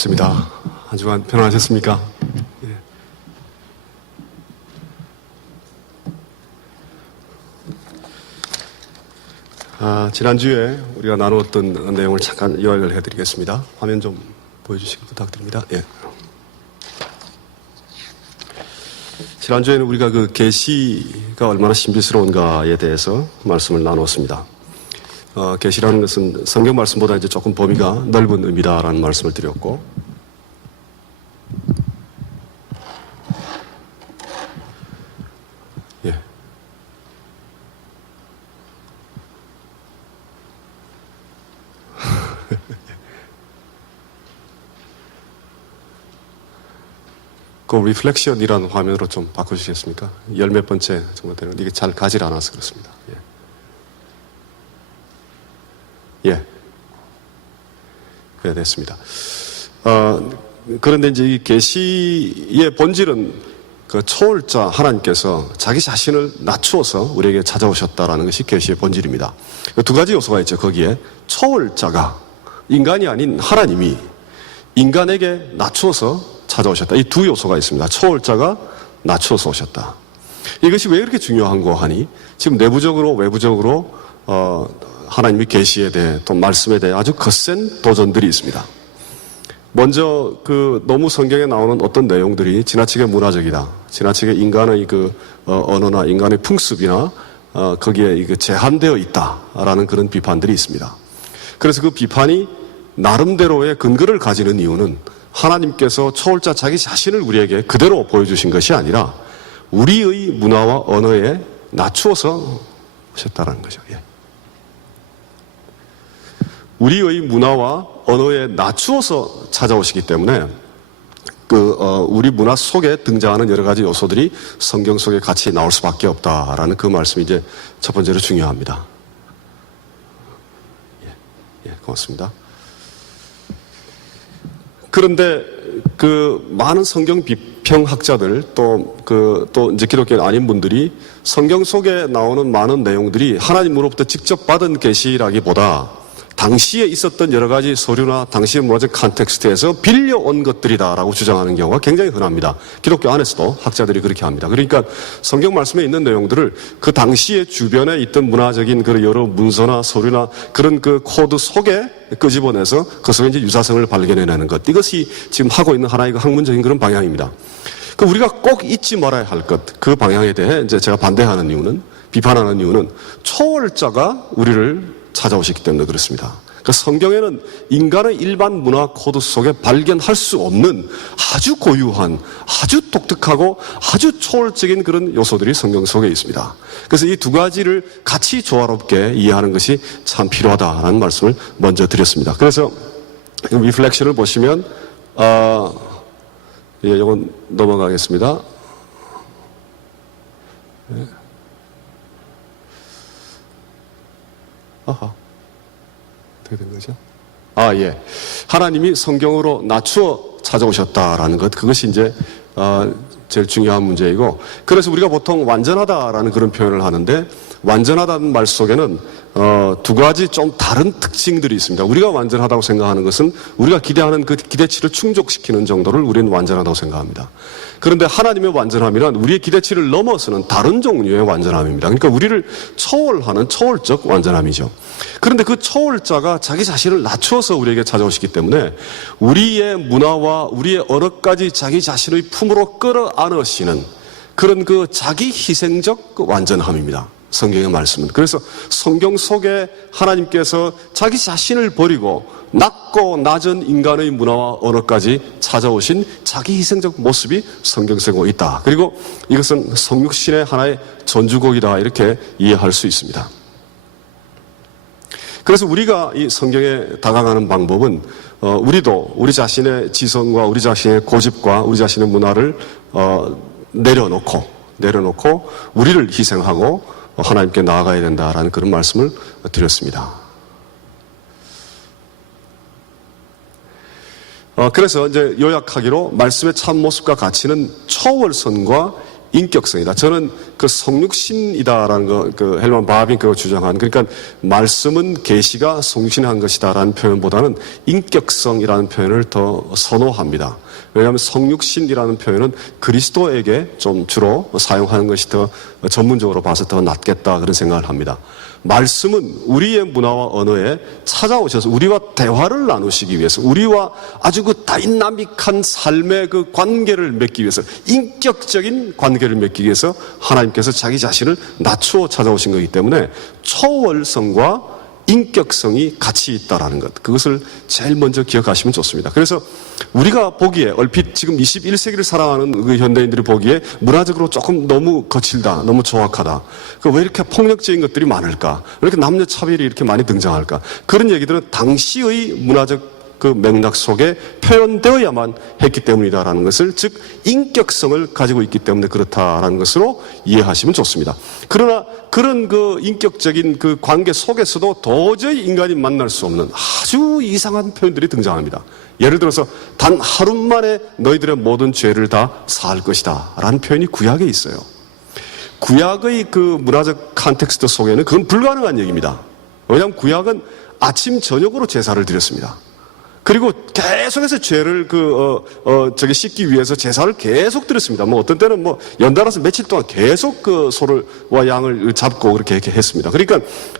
반갑습니다. 한 주간 편안하셨습니까? 예. 지난주에 우리가 나누었던 내용을 잠깐 요약을 해드리겠습니다. 화면 좀 보여주시기 부탁드립니다. 예. 지난주에는 우리가 그 계시가 얼마나 신비스러운가에 대해서 말씀을 나누었습니다. 계시라는 것은 성경 말씀보다 이제 조금 범위가 넓은 의미다라는 말씀을 드렸고, 예. 그 리플렉션이라는 화면으로 좀 바꿔주시겠습니까? 열 몇 번째 정도 되는, 이게 잘 가질 않아서 그렇습니다. 예. 예. 네, 됐습니다. 그런데 이제 이 계시의 본질은 그 초월자 하나님께서 자기 자신을 낮추어서 우리에게 찾아오셨다라는 것이 계시의 본질입니다. 두 가지 요소가 있죠. 거기에 초월자가, 인간이 아닌 하나님이 인간에게 낮추어서 찾아오셨다. 이 두 요소가 있습니다. 초월자가 낮추어서 오셨다. 이것이 왜 이렇게 중요한고 하니, 지금 내부적으로 외부적으로 하나님의 계시에 대해 또 말씀에 대해 아주 거센 도전들이 있습니다. 먼저 너무 성경에 나오는 어떤 내용들이 지나치게 문화적이다, 지나치게 인간의 언어나 인간의 풍습이나 거기에 제한되어 있다라는 그런 비판들이 있습니다. 그래서 그 비판이 나름대로의 근거를 가지는 이유는 하나님께서 초월자 자기 자신을 우리에게 그대로 보여주신 것이 아니라 우리의 문화와 언어에 낮추어서 오셨다라는 거죠. 예. 우리의 문화와 언어에 낮추어서 찾아오시기 때문에 우리 문화 속에 등장하는 여러 가지 요소들이 성경 속에 같이 나올 수밖에 없다라는 그 말씀이 이제 첫 번째로 중요합니다. 예, 고맙습니다. 그런데 많은 성경 비평학자들 또 이제 기독교 아닌 분들이 성경 속에 나오는 많은 내용들이 하나님으로부터 직접 받은 계시라기보다 당시에 있었던 여러 가지 서류나 당시의 문화적 컨텍스트에서 빌려온 것들이다라고 주장하는 경우가 굉장히 흔합니다. 기독교 안에서도 학자들이 그렇게 합니다. 그러니까 성경 말씀에 있는 내용들을 그 당시에 주변에 있던 문화적인 여러 문서나 서류나 그런 코드 속에 끄집어내서 그 속에 이제 유사성을 발견해내는 것. 이것이 지금 하고 있는 하나의 학문적인 그런 방향입니다. 우리가 꼭 잊지 말아야 할 것, 그 방향에 대해 이제 제가 반대하는 이유는, 비판하는 이유는 초월자가 우리를 찾아오셨기 때문에 그렇습니다. 성경에는 인간의 일반 문화 코드 속에 발견할 수 없는 아주 고유한, 아주 독특하고 아주 초월적인 그런 요소들이 성경 속에 있습니다. 그래서 이 두 가지를 같이 조화롭게 이해하는 것이 참 필요하다라는 말씀을 먼저 드렸습니다. 그래서 리플렉션을 보시면 이건 넘어가겠습니다. 네. 아하. 어떻게 된 거죠? 예. 하나님이 성경으로 낮추어 찾아오셨다라는 것, 그것이 이제, 제일 중요한 문제이고, 그래서 우리가 보통 완전하다라는 그런 표현을 하는데, 완전하다는 말 속에는, 두 가지 좀 다른 특징들이 있습니다. 우리가 완전하다고 생각하는 것은 우리가 기대하는 그 기대치를 충족시키는 정도를 우리는 완전하다고 생각합니다. 그런데 하나님의 완전함이란 우리의 기대치를 넘어서는 다른 종류의 완전함입니다. 그러니까 우리를 초월하는 초월적 완전함이죠. 그런데 그 초월자가 자기 자신을 낮추어서 우리에게 찾아오시기 때문에 우리의 문화와 우리의 언어까지 자기 자신의 품으로 끌어안으시는 그런 자기 희생적 완전함입니다. 성경의 말씀은. 그래서 성경 속에 하나님께서 자기 자신을 버리고 낮고 낮은 인간의 문화와 언어까지 찾아오신 자기 희생적 모습이 성경 속에 있다. 그리고 이것은 성육신의 하나의 전주곡이다, 이렇게 이해할 수 있습니다. 그래서 우리가 이 성경에 다가가는 방법은 우리도 우리 자신의 지성과 우리 자신의 고집과 우리 자신의 문화를 내려놓고 우리를 희생하고 하나님께 나아가야 된다라는 그런 말씀을 드렸습니다. 그래서 이제 요약하기로 말씀의 참 모습과 가치는 초월성과 인격성이다. 저는 그 성육신이다라는 거, 그 헬만 바빙크가 주장한, 그러니까 말씀은 계시가 송신한 것이다라는 표현보다는 인격성이라는 표현을 더 선호합니다. 왜냐하면 성육신이라는 표현은 그리스도에게 좀 주로 사용하는 것이 더 전문적으로 봐서 더 낫겠다 그런 생각을 합니다. 말씀은 우리의 문화와 언어에 찾아오셔서 우리와 대화를 나누시기 위해서, 우리와 아주 그 다이나믹한 삶의 그 관계를 맺기 위해서, 인격적인 관계를 맺기 위해서 하나님께서 자기 자신을 낮추어 찾아오신 거기 때문에 초월성과 인격성이 같이 있다라는 것, 그것을 제일 먼저 기억하시면 좋습니다. 그래서 우리가 보기에 얼핏 지금 21세기를 살아가는 그 현대인들이 보기에 문화적으로 조금 너무 거칠다, 너무 조악하다, 왜 이렇게 폭력적인 것들이 많을까, 왜 이렇게 남녀 차별이 이렇게 많이 등장할까, 그런 얘기들은 당시의 문화적 그 맥락 속에 표현되어야만 했기 때문이다라는 것을, 즉 인격성을 가지고 있기 때문에 그렇다라는 것으로 이해하시면 좋습니다. 그러나 그런 그 인격적인 그 관계 속에서도 도저히 인간이 만날 수 없는 아주 이상한 표현들이 등장합니다. 예를 들어서 단 하루 만에 너희들의 모든 죄를 다 사할 것이다 라는 표현이 구약에 있어요. 구약의 그 문화적 컨텍스트 속에는 그건 불가능한 얘기입니다. 왜냐하면 구약은 아침 저녁으로 제사를 드렸습니다. 그리고 계속해서 죄를 씻기 위해서 제사를 계속 드렸습니다. 어떤 때는 연달아서 며칠 동안 계속 그 소와 양을 잡고 그렇게 했습니다. 그러니까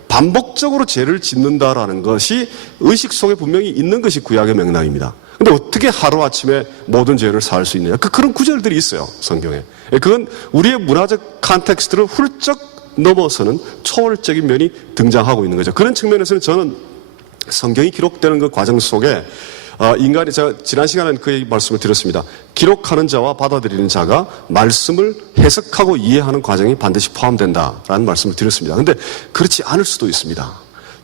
반복적으로 죄를 짓는다라는 것이 의식 속에 분명히 있는 것이 구약의 맥락입니다. 근데 어떻게 하루아침에 모든 죄를 사할 수 있느냐? 그런 구절들이 있어요, 성경에. 그건 우리의 문화적 컨텍스트를 훌쩍 넘어서는 초월적인 면이 등장하고 있는 거죠. 그런 측면에서는 저는 성경이 기록되는 그 과정 속에 인간이, 제가 지난 시간에 그 말씀을 드렸습니다. 기록하는 자와 받아들이는 자가 말씀을 해석하고 이해하는 과정이 반드시 포함된다라는 말씀을 드렸습니다. 그런데 그렇지 않을 수도 있습니다.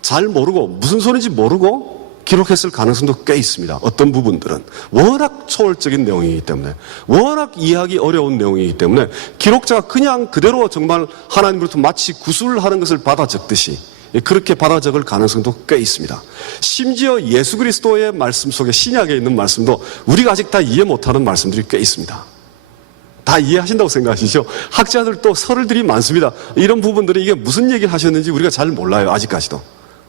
잘 모르고 무슨 소리인지 모르고 기록했을 가능성도 꽤 있습니다. 어떤 부분들은 워낙 초월적인 내용이기 때문에, 워낙 이해하기 어려운 내용이기 때문에 기록자가 그냥 그대로 정말 하나님으로부터 마치 구술하는 것을 받아 적듯이 그렇게 받아 적을 가능성도 꽤 있습니다. 심지어 예수 그리스도의 말씀 속에, 신약에 있는 말씀도 우리가 아직 다 이해 못하는 말씀들이 꽤 있습니다. 다 이해하신다고 생각하시죠? 학자들도 설들이 많습니다. 이런 부분들이 이게 무슨 얘기를 하셨는지 우리가 잘 몰라요, 아직까지도.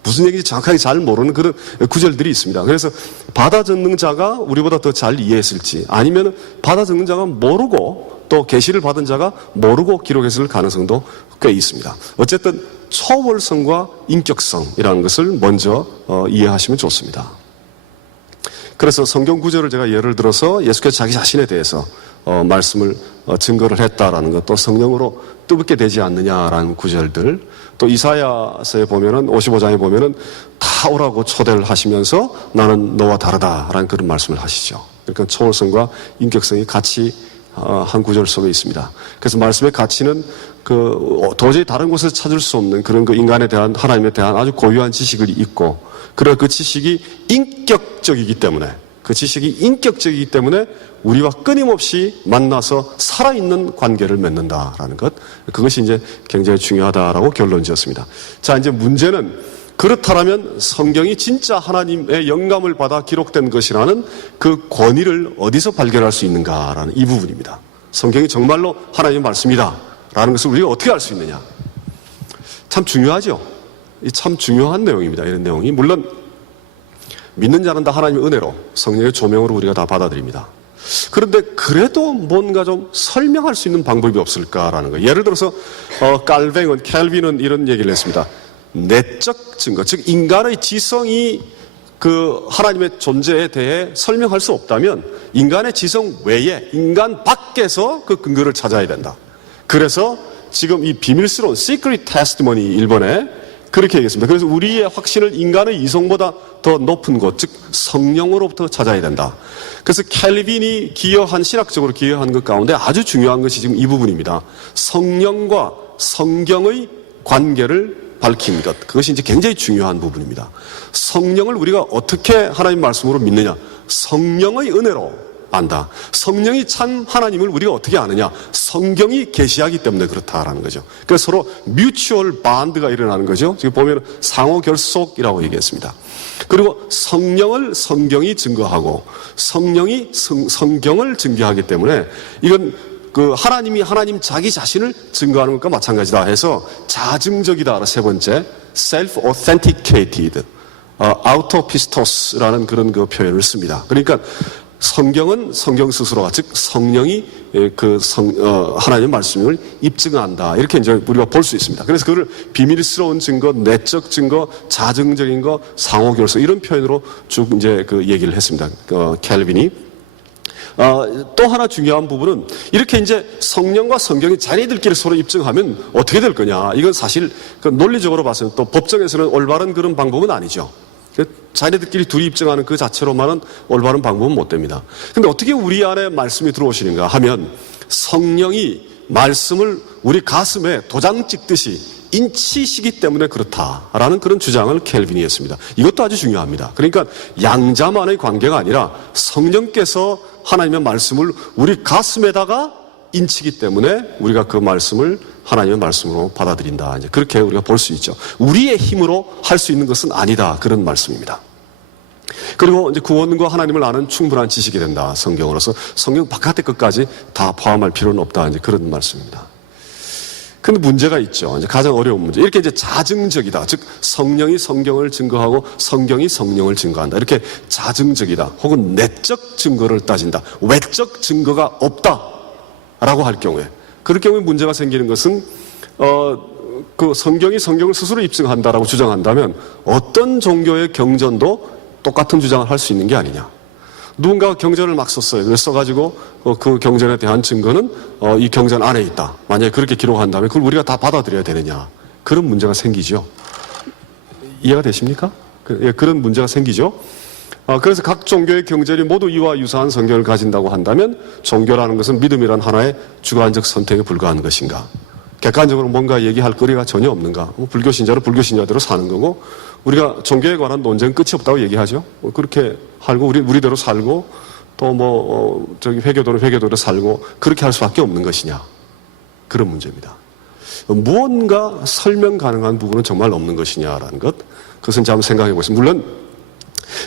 무슨 얘기인지 정확하게 잘 모르는 그런 구절들이 있습니다. 그래서 받아 적는 자가 우리보다 더 잘 이해했을지, 아니면 받아 적는 자가 모르고 또 계시를 받은 자가 모르고 기록했을 가능성도 꽤 있습니다. 어쨌든 초월성과 인격성이라는 것을 먼저 이해하시면 좋습니다. 그래서 성경 구절을 제가 예를 들어서 예수께서 자기 자신에 대해서 말씀을 증거를 했다라는 것도 성령으로 뜨겁게 되지 않느냐라는 구절들, 또 이사야서에 보면은 55장에 보면은 다 오라고 초대를 하시면서 나는 너와 다르다라는 그런 말씀을 하시죠. 그러니까 초월성과 인격성이 같이 한 구절 속에 있습니다. 그래서 말씀의 가치는 도저히 다른 곳에서 찾을 수 없는 그런 그 인간에 대한, 하나님에 대한 아주 고유한 지식이 있고, 그리고 그 지식이 인격적이기 때문에, 우리와 끊임없이 만나서 살아있는 관계를 맺는다라는 것, 그것이 이제 굉장히 중요하다라고 결론 지었습니다. 자, 이제 문제는 그렇다면 성경이 진짜 하나님의 영감을 받아 기록된 것이라는 그 권위를 어디서 발견할 수 있는가라는 이 부분입니다. 성경이 정말로 하나님의 말씀이다 라는 것을 우리가 어떻게 알 수 있느냐? 참 중요하죠. 참 중요한 내용입니다. 이런 내용이. 물론 믿는 자는 다 하나님의 은혜로, 성령의 조명으로 우리가 다 받아들입니다. 그런데 그래도 뭔가 좀 설명할 수 있는 방법이 없을까라는 거예요. 예를 들어서 캘빈은 이런 얘기를 했습니다. 내적 증거, 즉 인간의 지성이 그 하나님의 존재에 대해 설명할 수 없다면 인간의 지성 외에, 인간 밖에서 그 근거를 찾아야 된다. 그래서 지금 이 비밀스러운 secret testimony, 일본에 그렇게 얘기했습니다. 그래서 우리의 확신을 인간의 이성보다 더 높은 곳, 즉 성령으로부터 찾아야 된다. 그래서 캘빈이 신학적으로 기여한 것 가운데 아주 중요한 것이 지금 이 부분입니다. 성령과 성경의 관계를 밝힌 것, 그것이 이제 굉장히 중요한 부분입니다. 성령을 우리가 어떻게 하나님 말씀으로 믿느냐? 성령의 은혜로 안다. 성령이 참 하나님을 우리가 어떻게 아느냐? 성경이 계시하기 때문에 그렇다라는 거죠. 그래서 서로 뮤추얼 반드가 일어나는 거죠. 지금 보면 상호 결속이라고 얘기했습니다. 그리고 성령을 성경이 증거하고 성령이 성경을 증거하기 때문에 이건 그 하나님이 하나님 자기 자신을 증거하는 것과 마찬가지다 해서 자증적이다. 세 번째, self-authenticated, autopistos라는 그런 그 표현을 씁니다. 그러니까 성경은 성경 스스로가, 즉 성령이 하나님의 말씀을 입증한다. 이렇게 이제 우리가 볼 수 있습니다. 그래서 그걸 비밀스러운 증거, 내적 증거, 자증적인 거, 상호결석 이런 표현으로 쭉 이제 그 얘기를 했습니다. 캘빈이. 또 하나 중요한 부분은 이렇게 이제 성령과 성경이 자기들끼리 서로 입증하면 어떻게 될 거냐. 이건 사실 그 논리적으로 봐서는 또 법정에서는 올바른 그런 방법은 아니죠. 자기들끼리 둘이 입증하는 그 자체로만은 올바른 방법은 못 됩니다. 근데 어떻게 우리 안에 말씀이 들어오시는가 하면 성령이 말씀을 우리 가슴에 도장 찍듯이 인치시기 때문에 그렇다라는 그런 주장을 켈빈이 했습니다. 이것도 아주 중요합니다. 그러니까 양자만의 관계가 아니라 성령께서 하나님의 말씀을 우리 가슴에다가 인치기 때문에 우리가 그 말씀을 하나님의 말씀으로 받아들인다. 이제 그렇게 우리가 볼 수 있죠. 우리의 힘으로 할 수 있는 것은 아니다. 그런 말씀입니다. 그리고 이제 구원과 하나님을 아는 충분한 지식이 된다. 성경으로서 성경 바깥의 것까지 다 포함할 필요는 없다. 이제 그런 말씀입니다. 근데 문제가 있죠. 이제 가장 어려운 문제. 이렇게 이제 자증적이다. 즉 성령이 성경을 증거하고 성경이 성령을 증거한다. 이렇게 자증적이다. 혹은 내적 증거를 따진다. 외적 증거가 없다라고 할 경우에, 그럴 경우에 문제가 생기는 것은 그 성경이 성경을 스스로 입증한다라고 주장한다면 어떤 종교의 경전도 똑같은 주장을 할 수 있는 게 아니냐. 누군가가 경전을 막 썼어요. 그래서 써가지고 그 경전에 대한 증거는 이 경전 안에 있다. 만약에 그렇게 기록한다면 그걸 우리가 다 받아들여야 되느냐. 그런 문제가 생기죠. 이해가 되십니까? 그런 문제가 생기죠. 그래서 각 종교의 경전이 모두 이와 유사한 성경을 가진다고 한다면 종교라는 것은 믿음이란 하나의 주관적 선택에 불과한 것인가? 객관적으로 뭔가 얘기할 거리가 전혀 없는가? 불교 신자로 불교 신자대로 사는 거고, 우리가 종교에 관한 논쟁은 끝이 없다고 얘기하죠. 그렇게 살고 우리대로 살고 또 회교도로 회교도로 살고 그렇게 할 수밖에 없는 것이냐? 그런 문제입니다. 무언가 설명 가능한 부분은 정말 없는 것이냐라는 것, 그것은 한번 생각해 보겠습니다. 물론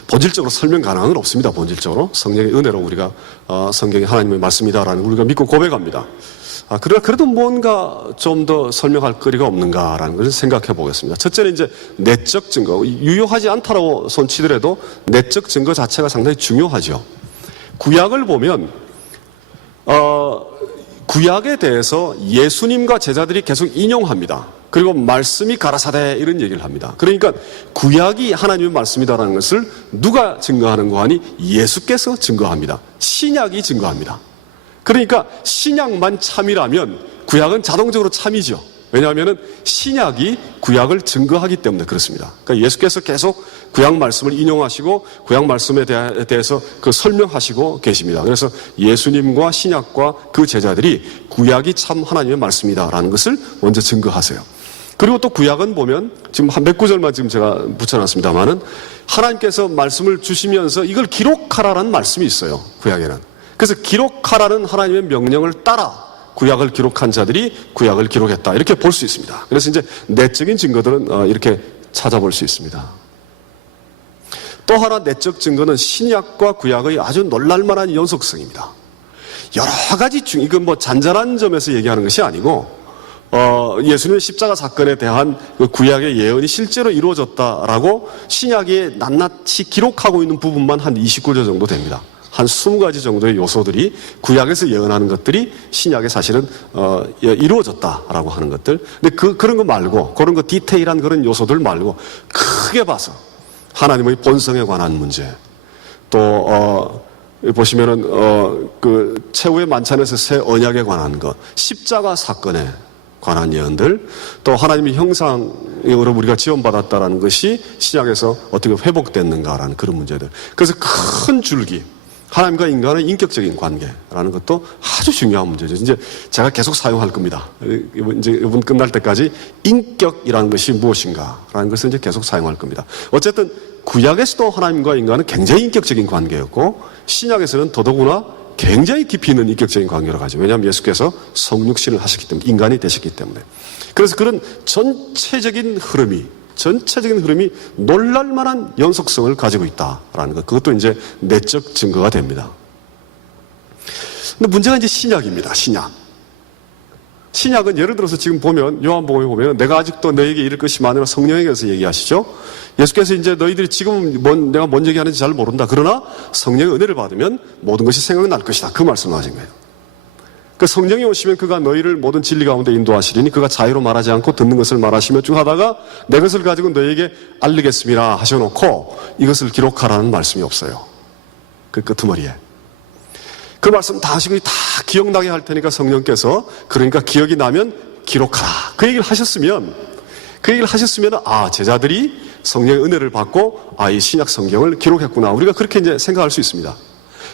본질적으로 설명 가능한 건 없습니다. 본질적으로 성령의 은혜로 우리가 성경이 하나님의 말씀이다라는 걸 우리가 믿고 고백합니다. 그러나 그래도 뭔가 좀 더 설명할 거리가 없는가라는 것을 생각해 보겠습니다. 첫째는 이제 내적 증거, 유효하지 않다라고 손치더라도 내적 증거 자체가 상당히 중요하죠. 구약을 보면 구약에 대해서 예수님과 제자들이 계속 인용합니다. 그리고 말씀이 가라사대 이런 얘기를 합니다. 그러니까 구약이 하나님의 말씀이다라는 것을 누가 증거하는 거 하니? 예수께서 증거합니다. 신약이 증거합니다. 그러니까 신약만 참이라면 구약은 자동적으로 참이죠. 왜냐하면 신약이 구약을 증거하기 때문에 그렇습니다. 그러니까 예수께서 계속 구약 말씀을 인용하시고 구약 말씀에 대해서 그 설명하시고 계십니다. 그래서 예수님과 신약과 그 제자들이 구약이 참 하나님의 말씀이다라는 것을 먼저 증거하세요. 그리고 또 구약은 보면 지금 한 몇 구절만 지금 제가 붙여놨습니다만은 하나님께서 말씀을 주시면서 이걸 기록하라는 말씀이 있어요. 구약에는. 그래서 기록하라는 하나님의 명령을 따라 구약을 기록한 자들이 구약을 기록했다. 이렇게 볼 수 있습니다. 그래서 이제 내적인 증거들은 이렇게 찾아볼 수 있습니다. 또 하나 내적 증거는 신약과 구약의 아주 놀랄만한 연속성입니다. 여러 가지 이건 잔잔한 점에서 얘기하는 것이 아니고 예수님의 십자가 사건에 대한 그 구약의 예언이 실제로 이루어졌다라고 신약에 낱낱이 기록하고 있는 부분만 한 29절 정도 됩니다. 한 20가지 정도의 요소들이 구약에서 예언하는 것들이 신약에 사실은 이루어졌다라고 하는 것들. 근데 그런 거 말고, 그런 거 디테일한 그런 요소들 말고 크게 봐서 하나님의 본성에 관한 문제, 또 보시면은 그 최후의 만찬에서 새 언약에 관한 것, 십자가 사건에 관한 예언들, 또 하나님의 형상으로 우리가 지원받았다라는 것이 신약에서 어떻게 회복됐는가라는 그런 문제들. 그래서 큰 줄기, 하나님과 인간의 인격적인 관계라는 것도 아주 중요한 문제죠. 이제 제가 계속 사용할 겁니다. 이제 이번 끝날 때까지 인격이라는 것이 무엇인가라는 것을 이제 계속 사용할 겁니다. 어쨌든 구약에서도 하나님과 인간은 굉장히 인격적인 관계였고 신약에서는 더더구나 굉장히 깊이 있는 인격적인 관계로 가죠. 왜냐하면 예수께서 성육신을 하셨기 때문에, 인간이 되셨기 때문에. 그래서 그런 전체적인 흐름이 놀랄만한 연속성을 가지고 있다라는 것, 그것도 이제 내적 증거가 됩니다. 근데 문제가 이제 신약입니다. 신약은 예를 들어서 지금 보면 요한복음에 보면 내가 아직도 너에게 이를 것이 많으나 성령에게서 얘기하시죠. 예수께서 이제 너희들이 지금 내가 뭔 얘기하는지 잘 모른다. 그러나 성령의 은혜를 받으면 모든 것이 생각날 것이다. 그 말씀을 하신 거예요. 그 성령이 오시면 그가 너희를 모든 진리 가운데 인도하시리니 그가 자유로 말하지 않고 듣는 것을 말하시며 쭉 하다가 내 것을 가지고 너희에게 알리겠습니다 하셔놓고 이것을 기록하라는 말씀이 없어요. 그 끄트머리에. 그 말씀 다 하시고 다 기억나게 할 테니까 성령께서 그러니까 기억이 나면 기록하라. 그 얘기를 하셨으면 제자들이 성령의 은혜를 받고 이 신약 성경을 기록했구나. 우리가 그렇게 이제 생각할 수 있습니다.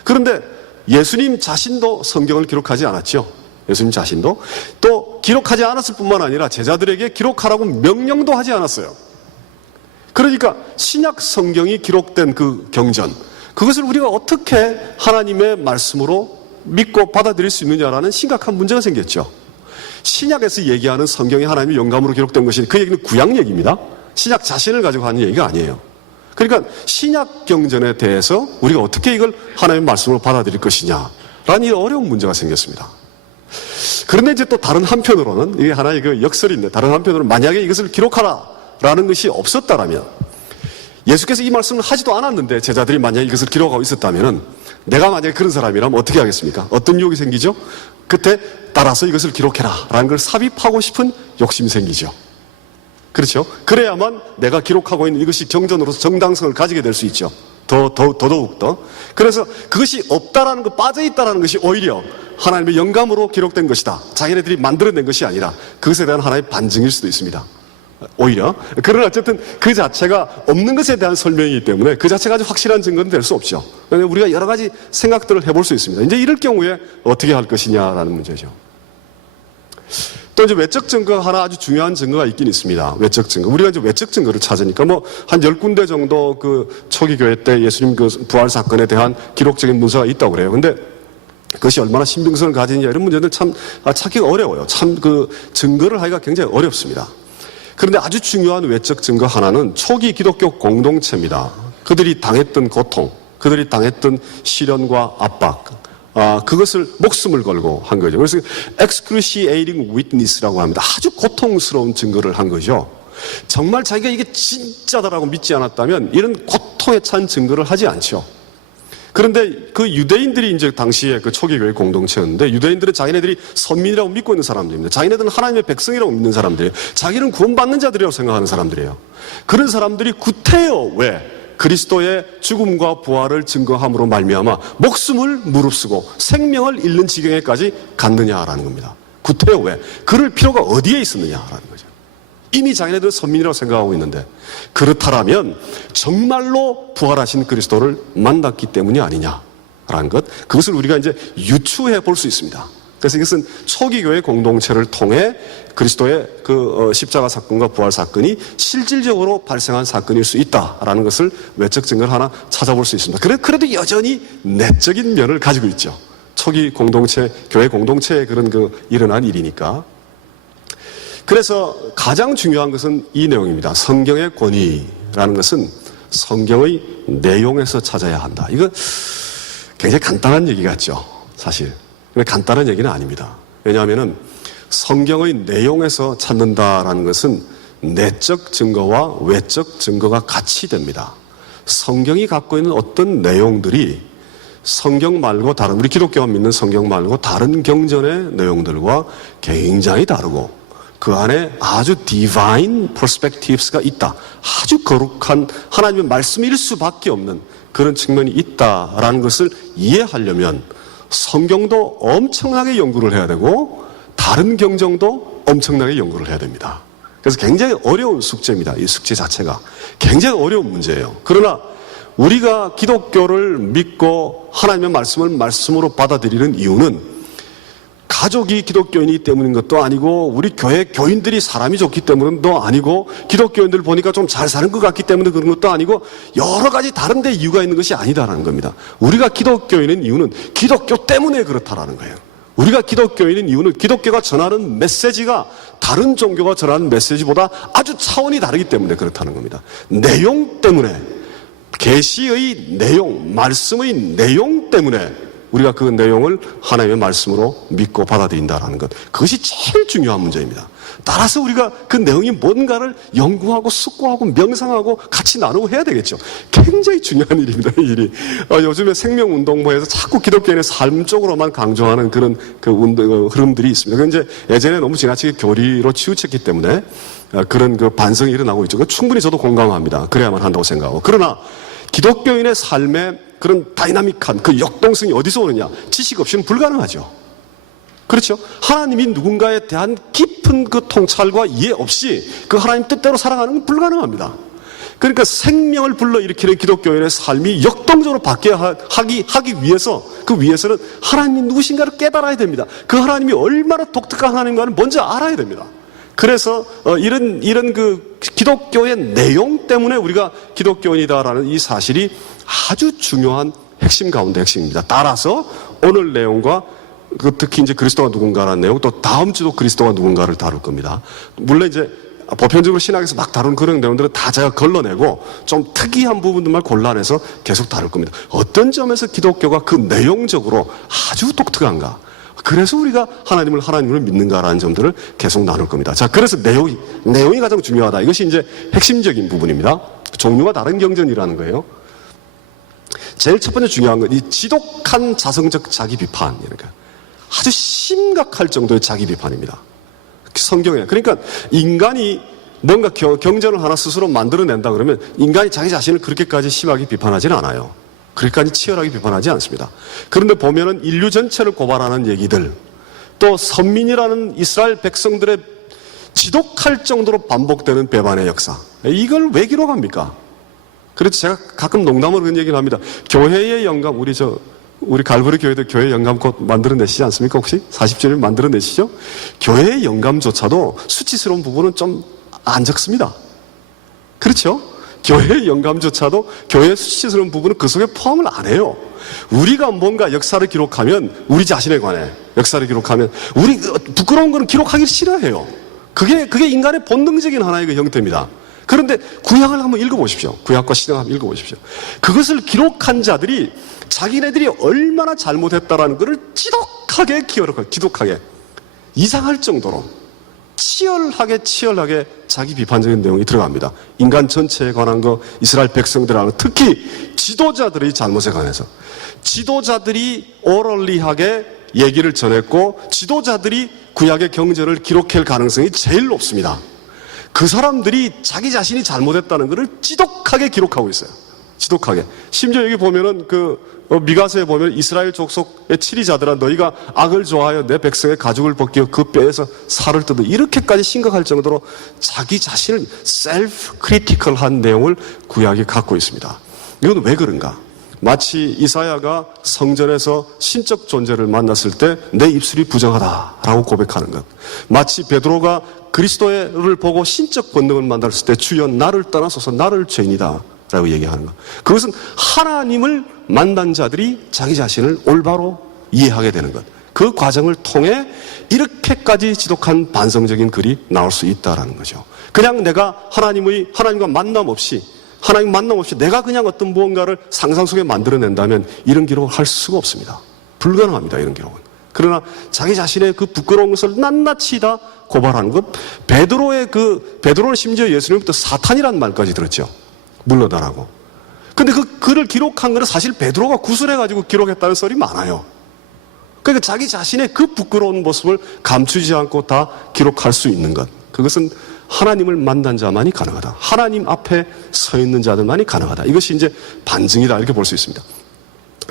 그런데 예수님 자신도 성경을 기록하지 않았죠. 예수님 자신도 또 기록하지 않았을 뿐만 아니라 제자들에게 기록하라고 명령도 하지 않았어요. 그러니까 신약 성경이 기록된 그 경전, 그것을 우리가 어떻게 하나님의 말씀으로 믿고 받아들일 수 있느냐라는 심각한 문제가 생겼죠. 신약에서 얘기하는 성경이 하나님의 영감으로 기록된 것이 그 얘기는 구약 얘기입니다. 신약 자신을 가지고 하는 얘기가 아니에요. 그러니까 신약 경전에 대해서 우리가 어떻게 이걸 하나님의 말씀으로 받아들일 것이냐라는 이 어려운 문제가 생겼습니다. 그런데 이제 또 다른 한편으로는 이게 하나의 그 역설인데 다른 한편으로는 만약에 이것을 기록하라라는 것이 없었다라면 예수께서 이 말씀을 하지도 않았는데 제자들이 만약에 이것을 기록하고 있었다면 내가 만약에 그런 사람이라면 어떻게 하겠습니까? 어떤 유혹이 생기죠? 그때 따라서 이것을 기록해라 라는 걸 삽입하고 싶은 욕심이 생기죠. 그렇죠? 그래야만 내가 기록하고 있는 이것이 경전으로서 정당성을 가지게 될 수 있죠. 더더욱 더. 그래서 그것이 없다라는 것, 빠져있다라는 것이 오히려 하나님의 영감으로 기록된 것이다. 자기네들이 만들어낸 것이 아니라 그것에 대한 하나의 반증일 수도 있습니다. 오히려. 그러나 어쨌든 그 자체가 없는 것에 대한 설명이기 때문에 그 자체가 아주 확실한 증거는 될 수 없죠. 우리가 여러 가지 생각들을 해볼 수 있습니다. 이제 이럴 경우에 어떻게 할 것이냐라는 문제죠. 또 이제 외적 증거가 하나 아주 중요한 증거가 있긴 있습니다. 외적 증거. 우리가 이제 외적 증거를 찾으니까 한 10군데 정도 그 초기 교회 때 예수님 그 부활 사건에 대한 기록적인 문서가 있다고 그래요. 근데 그것이 얼마나 신빙성을 가지느냐 이런 문제들 참 찾기가 어려워요. 참 그 증거를 하기가 굉장히 어렵습니다. 그런데 아주 중요한 외적 증거 하나는 초기 기독교 공동체입니다. 그들이 당했던 고통, 그들이 당했던 시련과 압박, 그것을 목숨을 걸고 한 거죠. 그래서 excruciating witness라고 합니다. 아주 고통스러운 증거를 한 거죠. 정말 자기가 이게 진짜다라고 믿지 않았다면 이런 고통에 찬 증거를 하지 않죠. 그런데 그 유대인들이 이제 당시에 그 초기 교회 공동체였는데 유대인들은 자기네들이 선민이라고 믿고 있는 사람들입니다. 자기네들은 하나님의 백성이라고 믿는 사람들이에요. 자기는 구원받는 자들이라고 생각하는 사람들이에요. 그런 사람들이 구태여 왜? 그리스도의 죽음과 부활을 증거함으로 말미암아 목숨을 무릅쓰고 생명을 잃는 지경에까지 갔느냐라는 겁니다. 구태여 왜? 그럴 필요가 어디에 있었느냐라는 거죠. 이미 자기네들은 선민이라고 생각하고 있는데 그렇다면 정말로 부활하신 그리스도를 만났기 때문이 아니냐라는 것, 그것을 우리가 이제 유추해 볼 수 있습니다. 그래서 이것은 초기 교회 공동체를 통해 그리스도의 그 십자가 사건과 부활 사건이 실질적으로 발생한 사건일 수 있다라는 것을 외적 증거를 하나 찾아볼 수 있습니다. 그래도 여전히 내적인 면을 가지고 있죠. 초기 공동체, 교회 공동체에 그런 일어난 일이니까. 그래서 가장 중요한 것은 이 내용입니다. 성경의 권위라는 것은 성경의 내용에서 찾아야 한다. 이거 굉장히 간단한 얘기 같죠, 사실. 근데 간단한 얘기는 아닙니다. 왜냐하면은 성경의 내용에서 찾는다라는 것은 내적 증거와 외적 증거가 같이 됩니다. 성경이 갖고 있는 어떤 내용들이 성경 말고 다른, 우리 기독교가 믿는 성경 말고 다른 경전의 내용들과 굉장히 다르고 그 안에 아주 divine perspectives가 있다. 아주 거룩한 하나님의 말씀일 수밖에 없는 그런 측면이 있다라는 것을 이해하려면 성경도 엄청나게 연구를 해야 되고 다른 경전도 엄청나게 연구를 해야 됩니다. 그래서 굉장히 어려운 숙제입니다. 이 숙제 자체가 굉장히 어려운 문제예요. 그러나 우리가 기독교를 믿고 하나님의 말씀을 말씀으로 받아들이는 이유는 가족이 기독교인이기 때문인 것도 아니고 우리 교회 교인들이 사람이 좋기 때문도 아니고 기독교인들 보니까 좀 잘 사는 것 같기 때문에 그런 것도 아니고 여러 가지 다른 데 이유가 있는 것이 아니다라는 겁니다. 우리가 기독교인인 이유는 기독교 때문에 그렇다라는 거예요. 우리가 기독교인인 이유는 기독교가 전하는 메시지가 다른 종교가 전하는 메시지보다 아주 차원이 다르기 때문에 그렇다는 겁니다. 내용 때문에, 계시의 내용, 말씀의 내용 때문에 우리가 그 내용을 하나님의 말씀으로 믿고 받아들인다라는 것. 그것이 제일 중요한 문제입니다. 따라서 우리가 그 내용이 뭔가를 연구하고 숙고하고 명상하고 같이 나누고 해야 되겠죠. 굉장히 중요한 일입니다, 이 일이. 요즘에 생명운동부에서 자꾸 기독교인의 삶 쪽으로만 강조하는 그런 흐름들이 있습니다. 그건 이제 예전에 너무 지나치게 교리로 치우쳤기 때문에 그런 그 반성이 일어나고 있죠. 충분히 저도 공감합니다. 그래야만 한다고 생각하고. 그러나 기독교인의 삶에 그런 다이나믹한 그 역동성이 어디서 오느냐? 지식 없이는 불가능하죠. 그렇죠? 하나님이 누군가에 대한 깊은 그 통찰과 이해 없이 그 하나님 뜻대로 살아가는 건 불가능합니다. 그러니까 생명을 불러일으키는 기독교인의 삶이 역동적으로 바뀌어야 하기 위해서 그 위해서는 하나님이 누구신가를 깨달아야 됩니다. 그 하나님이 얼마나 독특한 하나님인가를 먼저 알아야 됩니다. 그래서 이런 그 기독교의 내용 때문에 우리가 기독교인이다라는 이 사실이 아주 중요한 핵심 가운데 핵심입니다. 따라서 오늘 내용과 특히 이제 그리스도가 누군가라는 내용, 또 다음 주도 그리스도가 누군가를 다룰 겁니다. 물론 이제 보편적으로 신학에서 막 다룬 그런 내용들은 다 제가 걸러내고 좀 특이한 부분들만 골라내서 계속 다룰 겁니다. 어떤 점에서 기독교가 그 내용적으로 아주 독특한가? 그래서 우리가 하나님을 믿는가라는 점들을 계속 나눌 겁니다. 자, 그래서 내용이 가장 중요하다. 이것이 이제 핵심적인 부분입니다. 종류가 다른 경전이라는 거예요. 제일 첫 번째 중요한 건 이 지독한 자성적 자기 비판이라는 거예요. 아주 심각할 정도의 자기 비판입니다. 성경에. 그러니까 인간이 뭔가 경전을 하나 스스로 만들어낸다 그러면 인간이 자기 자신을 그렇게까지 심하게 비판하지는 않아요. 그렇게까지 치열하게 비판하지 않습니다. 그런데 보면은 인류 전체를 고발하는 얘기들, 또 선민이라는 이스라엘 백성들의 지독할 정도로 반복되는 배반의 역사, 이걸 왜 기록합니까? 그래서 제가 가끔 농담으로 그런 얘기를 합니다. 교회의 영감, 우리 갈보리 교회도 교회 영감 곧 만들어내시지 않습니까? 혹시? 40조를 만들어내시죠? 교회의 영감조차도 수치스러운 부분은 좀 안 적습니다. 그렇죠? 교회의 영감조차도 교회의 수치스러운 부분은 그 속에 포함을 안 해요. 우리가 뭔가 역사를 기록하면 우리 자신에 관해 역사를 기록하면 우리 부끄러운 거는 기록하기 싫어해요. 그게 인간의 본능적인 하나의 그 형태입니다. 그런데 구약을 한번 읽어보십시오. 구약과 신약을 한번 읽어보십시오. 그것을 기록한 자들이 자기네들이 얼마나 잘못했다라는 것을 지독하게 기독하게 이상할 정도로 치열하게 자기 비판적인 내용이 들어갑니다. 인간 전체에 관한 거, 이스라엘 백성들하고 특히 지도자들의 잘못에 관해서 지도자들이 오럴리하게 얘기를 전했고 지도자들이 구약의 경전을 기록할 가능성이 제일 높습니다. 그 사람들이 자기 자신이 잘못했다는 것을 지독하게 기록하고 있어요. 지독하게. 심지어 여기 보면은 미가서에 보면 이스라엘 족속의 치리자들아 너희가 악을 좋아하여 내 백성의 가죽을 벗기어 그 뼈에서 살을 뜯어 이렇게까지 심각할 정도로 자기 자신을 셀프 크리티컬한 내용을 구약이 갖고 있습니다. 이건 왜 그런가? 마치 이사야가 성전에서 신적 존재를 만났을 때 내 입술이 부정하다라고 고백하는 것. 마치 베드로가 그리스도를 보고 신적 본능을 만났을 때 주여 나를 떠나소서 나를 죄인이다 라고 얘기하는 것. 그것은 하나님을 만난 자들이 자기 자신을 올바로 이해하게 되는 것. 그 과정을 통해 이렇게까지 지독한 반성적인 글이 나올 수 있다는 거죠. 그냥 내가 하나님과 만남 없이 내가 그냥 어떤 무언가를 상상 속에 만들어낸다면 이런 기록을 할 수가 없습니다. 불가능합니다, 이런 기록은. 그러나 자기 자신의 그 부끄러운 것을 낱낱이 다 고발하는 것. 베드로는 심지어 예수님부터 사탄이라는 말까지 들었죠. 물러나라고. 근데 그 글을 기록한 거는 사실 베드로가 구술해가지고 기록했다는 썰이 많아요. 그러니까 자기 자신의 그 부끄러운 모습을 감추지 않고 다 기록할 수 있는 것. 그것은 하나님을 만난 자만이 가능하다. 하나님 앞에 서 있는 자들만이 가능하다. 이것이 이제 반증이다. 이렇게 볼 수 있습니다.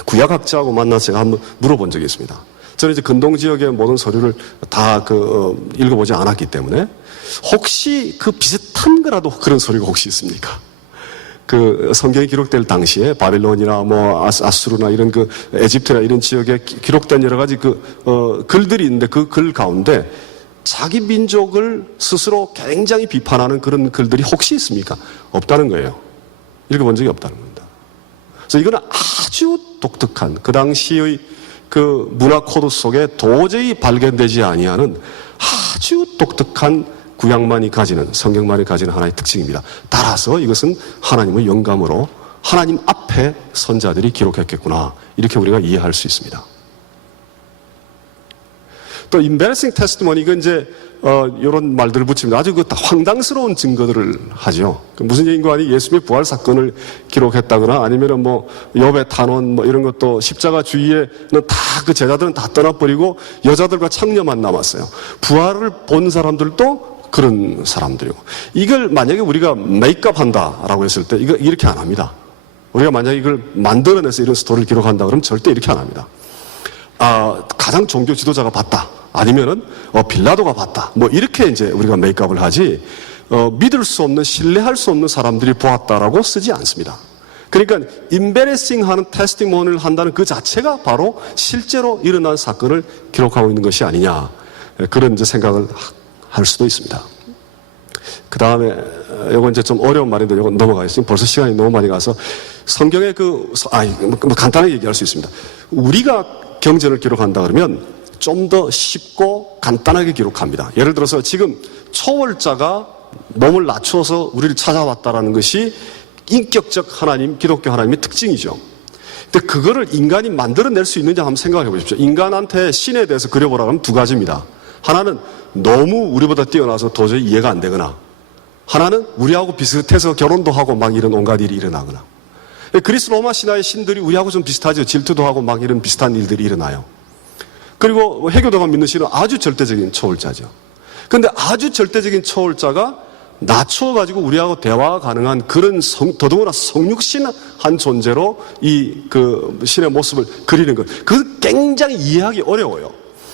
구약학자하고 만나서 제가 한번 물어본 적이 있습니다. 저는 이제 근동 지역의 모든 서류를 다 읽어보지 않았기 때문에 혹시 그 비슷한 거라도 그런 서류가 혹시 있습니까? 성경이 기록될 당시에 바빌론이나 아수르나 이런 에집트나 이런 지역에 기록된 여러 가지 글들이 있는데 그 글 가운데 자기 민족을 스스로 굉장히 비판하는 그런 글들이 혹시 있습니까? 없다는 거예요. 읽어본 적이 없다는 겁니다. 그래서 이거는 아주 독특한 그 당시의 그 문화 코드 속에 도저히 발견되지 아니하는 아주 독특한 구약만이 가지는, 성경만이 가지는 하나의 특징입니다. 따라서 이것은 하나님의 영감으로 하나님 앞에 선자들이 기록했겠구나. 이렇게 우리가 이해할 수 있습니다. 또 embarrassing testimony, 이건 이제 이런 말들을 붙입니다. 아주 황당스러운 증거들을 하죠. 무슨 얘기인가 하니 예수님의 부활 사건을 기록했다거나 아니면은 뭐 욥의 탄원 뭐 이런 것도 십자가 주위에는 다 그 제자들은 다 떠나버리고 여자들과 창녀만 남았어요. 부활을 본 사람들도 그런 사람들이고, 이걸 만약에 우리가 메이크업 한다라고 했을 때 이거 이렇게 안 합니다. 우리가 만약에 이걸 만들어내서 이런 스토리를 기록한다 그러면 절대 이렇게 안 합니다. 가장 종교 지도자가 봤다. 아니면은 빌라도가 봤다. 뭐 이렇게 이제 우리가 메이크업을 하지, 믿을 수 없는, 신뢰할 수 없는 사람들이 보았다라고 쓰지 않습니다. 그러니까 embarrassing하는 테스티모니를 한다는 그 자체가 바로 실제로 일어난 사건을 기록하고 있는 것이 아니냐, 그런 이제 생각을 할 수도 있습니다. 그 다음에 이건 이제 좀 어려운 말인데 이건 넘어가겠습니다. 벌써 시간이 너무 많이 가서 성경의 간단하게 얘기할 수 있습니다. 우리가 경전을 기록한다 그러면 좀 더 쉽고 간단하게 기록합니다. 예를 들어서 지금 초월자가 몸을 낮춰서 우리를 찾아왔다라는 것이 인격적 하나님, 기독교 하나님의 특징이죠. 근데 그거를 인간이 만들어낼 수 있느냐 한번 생각해 보십시오. 인간한테 신에 대해서 그려보라고 하면 두 가지입니다. 하나는 너무 우리보다 뛰어나서 도저히 이해가 안 되거나, 하나는 우리하고 비슷해서 결혼도 하고 막 이런 온갖 일이 일어나거나. 그리스 로마 신화의 신들이 우리하고 좀 비슷하죠. 질투도 하고 막 이런 비슷한 일들이 일어나요. 그리고 해교도가 믿는 신은 아주 절대적인 초월자죠. 그런데 아주 절대적인 초월자가 낮춰가지고 우리하고 대화가 가능한 그런 더더구나 성육신한 존재로 그 신의 모습을 그리는 것, 그 굉장히 이해하기 어려워요.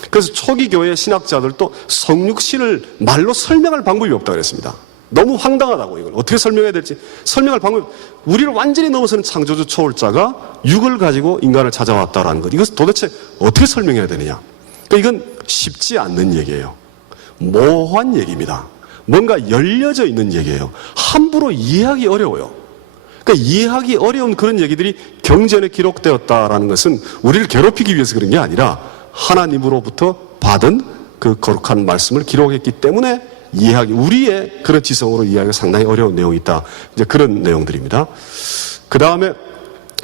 그래서 초기 교회 신학자들도 성육신을 말로 설명할 방법이 없다고 그랬습니다. 너무 황당하다고, 이걸 어떻게 설명해야 될지 설명할 방법이, 우리를 완전히 넘어서는 창조주 초월자가 육을 가지고 인간을 찾아왔다라는 것, 이것을 도대체 어떻게 설명해야 되느냐. 그러니까 이건 쉽지 않는 얘기예요. 모호한 얘기입니다. 뭔가 열려져 있는 얘기예요. 함부로 이해하기 어려워요. 그러니까 이해하기 어려운 그런 얘기들이 경전에 기록되었다라는 것은 우리를 괴롭히기 위해서 그런 게 아니라 하나님으로부터 받은 그 거룩한 말씀을 기록했기 때문에 우리의 그런 지성으로 이해하기가 상당히 어려운 내용이 있다. 이제 그런 내용들입니다. 그 다음에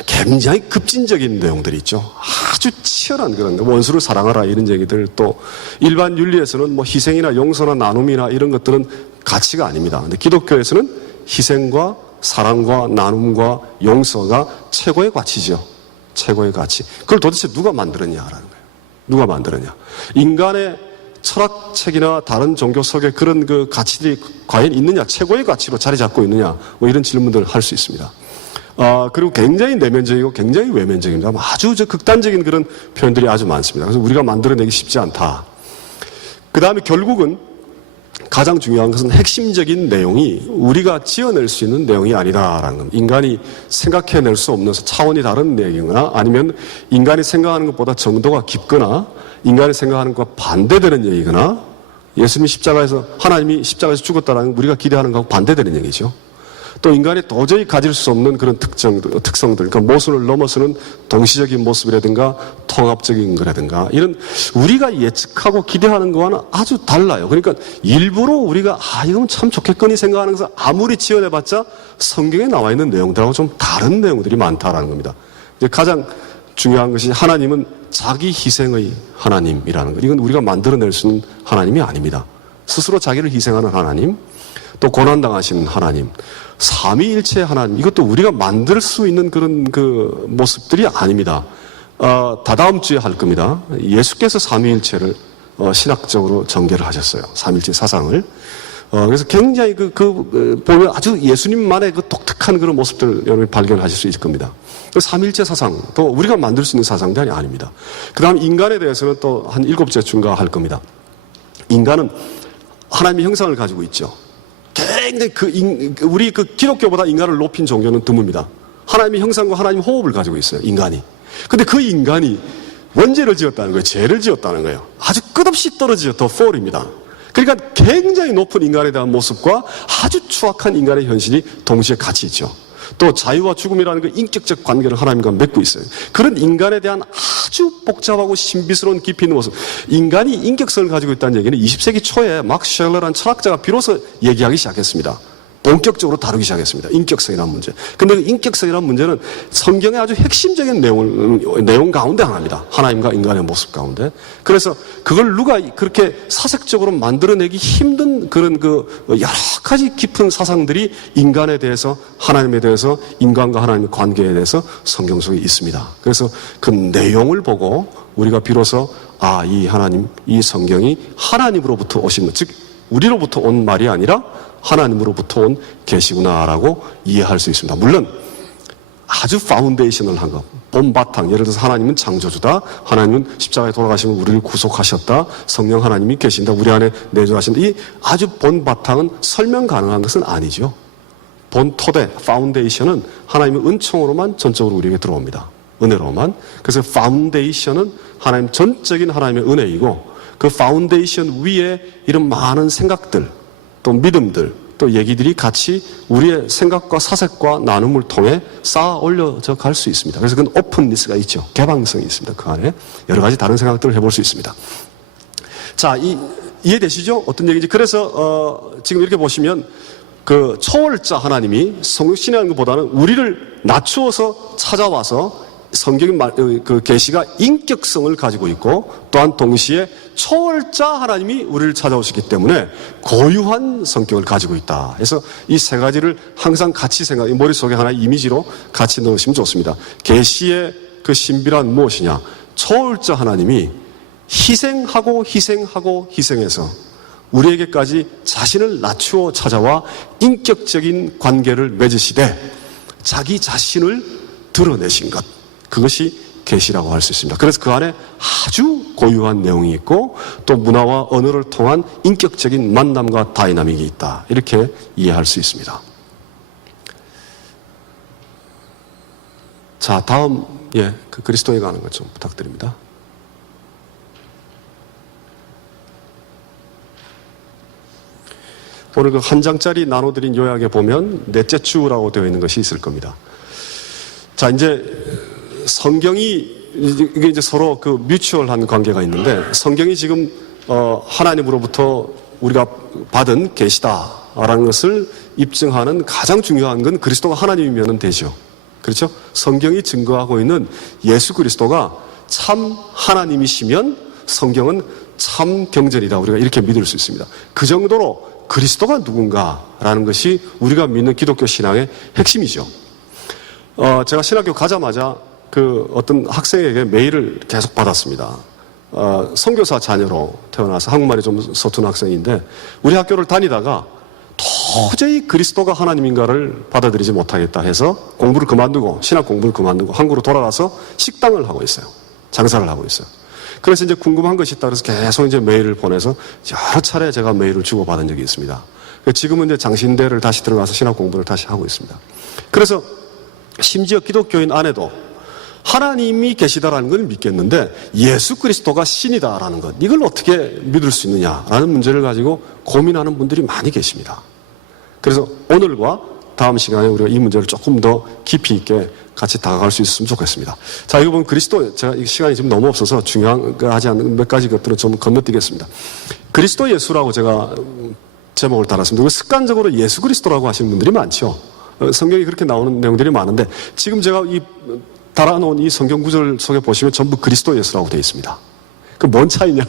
굉장히 급진적인 내용들이 있죠. 아주 치열한 그런 원수를 사랑하라 이런 얘기들, 또 일반 윤리에서는 뭐 희생이나 용서나 나눔이나 이런 것들은 가치가 아닙니다. 근데 기독교에서는 희생과 사랑과 나눔과 용서가 최고의 가치죠. 최고의 가치. 그걸 도대체 누가 만들었냐라는 거예요. 누가 만들었냐. 인간의 철학책이나 다른 종교 속에 그런 그 가치들이 과연 있느냐, 최고의 가치로 자리 잡고 있느냐, 뭐 이런 질문들을 할 수 있습니다. 그리고 굉장히 내면적이고 굉장히 외면적입니다. 아주 극단적인 그런 표현들이 아주 많습니다. 그래서 우리가 만들어내기 쉽지 않다. 그 다음에 결국은 가장 중요한 것은 핵심적인 내용이 우리가 지어낼 수 있는 내용이 아니다라는 겁니다. 인간이 생각해낼 수 없는 차원이 다른 얘기거나, 아니면 인간이 생각하는 것보다 정도가 깊거나 인간이 생각하는 것과 반대되는 얘기거나, 예수님이 하나님이 십자가에서 죽었다는 우리가 기대하는 것하고 반대되는 얘기죠. 또 인간이 도저히 가질 수 없는 그런 특성들, 그러니까 모순을 넘어서는 동시적인 모습이라든가 통합적인 거라든가, 이런 우리가 예측하고 기대하는 것과는 아주 달라요. 그러니까 일부러 우리가 이건 참 좋겠거니 생각하는 것을 아무리 지어내봤자 성경에 나와 있는 내용들하고 좀 다른 내용들이 많다라는 겁니다. 이제 가장 중요한 것이 하나님은 자기 희생의 하나님이라는 것. 이건 우리가 만들어낼 수 있는 하나님이 아닙니다. 스스로 자기를 희생하는 하나님, 또 고난당하신 하나님, 삼위일체 하나님, 이것도 우리가 만들 수 있는 그런 그 모습들이 아닙니다. 다다음 주에 할 겁니다. 예수께서 삼위일체를 신학적으로 전개를 하셨어요. 삼위일체 사상을. 그래서 굉장히 보면 아주 예수님만의 그 독특한 그런 모습들을 여러분이 발견하실 수 있을 겁니다. 삼위일체 사상, 또 우리가 만들 수 있는 사상들이 아닙니다. 그 다음 인간에 대해서는 또 한 7째 중가할 겁니다. 인간은 하나님의 형상을 가지고 있죠. 굉장히 우리 기독교보다 인간을 높인 종교는 드뭅니다. 하나님의 형상과 하나님의 호흡을 가지고 있어요, 인간이. 근데 그 인간이 원죄를 지었다는 거예요. 죄를 지었다는 거예요. 아주 끝없이 떨어지죠. 더 폴입니다. 그러니까 굉장히 높은 인간에 대한 모습과 아주 추악한 인간의 현실이 동시에 같이 있죠. 또 자유와 죽음이라는 그 인격적 관계를 하나님과 맺고 있어요. 그런 인간에 대한 아주 복잡하고 신비스러운 깊이 있는 모습. 인간이 인격성을 가지고 있다는 얘기는 20세기 초에 막 쉘러라는 철학자가 비로소 얘기하기 시작했습니다. 본격적으로 다루기 시작했습니다. 인격성이라는 문제. 근데 그 인격성이라는 문제는 성경의 아주 핵심적인 내용 가운데 하나입니다. 하나님과 인간의 모습 가운데. 그래서 그걸 누가 그렇게 사색적으로 만들어내기 힘든 그런 여러 가지 깊은 사상들이 인간에 대해서, 하나님에 대해서, 인간과 하나님의 관계에 대해서 성경 속에 있습니다. 그래서 그 내용을 보고 우리가 비로소 이 하나님, 이 성경이 하나님으로부터 오신 것, 즉 우리로부터 온 말이 아니라 하나님으로부터 온 계시구나라고 이해할 수 있습니다. 물론 아주 파운데이션을 한 것, 본바탕, 예를 들어서 하나님은 창조주다, 하나님은 십자가에 돌아가시면 우리를 구속하셨다, 성령 하나님이 계신다, 우리 안에 내주하신다, 이 아주 본바탕은 설명 가능한 것은 아니죠. 본 토대, 파운데이션은 하나님의 은총으로만 전적으로 우리에게 들어옵니다. 은혜로만. 그래서 파운데이션은 하나님, 전적인 하나님의 은혜이고, 그 파운데이션 위에 이런 많은 생각들, 또 믿음들, 또 얘기들이 같이 우리의 생각과 사색과 나눔을 통해 쌓아 올려져 갈 수 있습니다. 그래서 그건 오픈니스가 있죠. 개방성이 있습니다. 그 안에 여러 가지 다른 생각들을 해볼 수 있습니다. 자, 이해되시죠? 어떤 얘기인지. 그래서 지금 이렇게 보시면 그 초월자 하나님이 성신이라는 것보다는 우리를 낮추어서 찾아와서 성경의 그 계시가 인격성을 가지고 있고, 또한 동시에 초월자 하나님이 우리를 찾아오시기 때문에 고유한 성격을 가지고 있다. 그래서 이 세 가지를 항상 같이 머릿속에 하나의 이미지로 같이 넣으시면 좋습니다. 계시의 그 신비란 무엇이냐? 초월자 하나님이 희생하고 희생해서 우리에게까지 자신을 낮추어 찾아와 인격적인 관계를 맺으시되 자기 자신을 드러내신 것, 그것이 계시라고 할 수 있습니다. 그래서 그 안에 아주 고유한 내용이 있고, 또 문화와 언어를 통한 인격적인 만남과 다이나믹이 있다, 이렇게 이해할 수 있습니다. 자, 다음 그 그리스도에 관한 것 좀 부탁드립니다. 오늘 그 한 장짜리 나눠드린 요약에 보면 넷째 주라고 되어 있는 것이 있을 겁니다. 자, 이제 성경이 이게 이제 서로 그 뮤추얼한 관계가 있는데, 성경이 지금 하나님으로부터 우리가 받은 계시다라는 것을 입증하는 가장 중요한 건 그리스도가 하나님이면 되죠. 그렇죠? 성경이 증거하고 있는 예수 그리스도가 참 하나님이시면 성경은 참 경전이다, 우리가 이렇게 믿을 수 있습니다. 그 정도로 그리스도가 누군가라는 것이 우리가 믿는 기독교 신앙의 핵심이죠. 제가 신학교 가자마자 그 어떤 학생에게 메일을 계속 받았습니다. 선교사 자녀로 태어나서 한국말이 좀 서툰 학생인데, 우리 학교를 다니다가 도저히 그리스도가 하나님인가를 받아들이지 못하겠다 해서 공부를 그만두고, 신학 공부를 그만두고 한국으로 돌아가서 식당을 하고 있어요. 장사를 하고 있어요. 그래서 이제 궁금한 것이 있다 그래서 계속 이제 메일을 보내서 여러 차례 제가 메일을 주고받은 적이 있습니다. 지금은 이제 장신대를 다시 들어가서 신학 공부를 다시 하고 있습니다. 그래서 심지어 기독교인 안에도 하나님이 계시다라는 걸 믿겠는데 예수 그리스도가 신이다라는 것, 이걸 어떻게 믿을 수 있느냐라는 문제를 가지고 고민하는 분들이 많이 계십니다. 그래서 오늘과 다음 시간에 우리가 이 문제를 조금 더 깊이 있게 같이 다가갈 수 있었으면 좋겠습니다. 자, 이거 보면 그리스도, 제가 이 시간이 지금 너무 없어서 중요한 거 하지 않는 몇 가지 것들은 좀 건너뛰겠습니다. 그리스도 예수라고 제가 제목을 달았습니다. 습관적으로 예수 그리스도라고 하시는 분들이 많죠. 성경이 그렇게 나오는 내용들이 많은데, 지금 제가 이 달아놓은 이 성경 구절 속에 보시면 전부 그리스도 예수라고 되어 있습니다. 그 뭔 차이냐?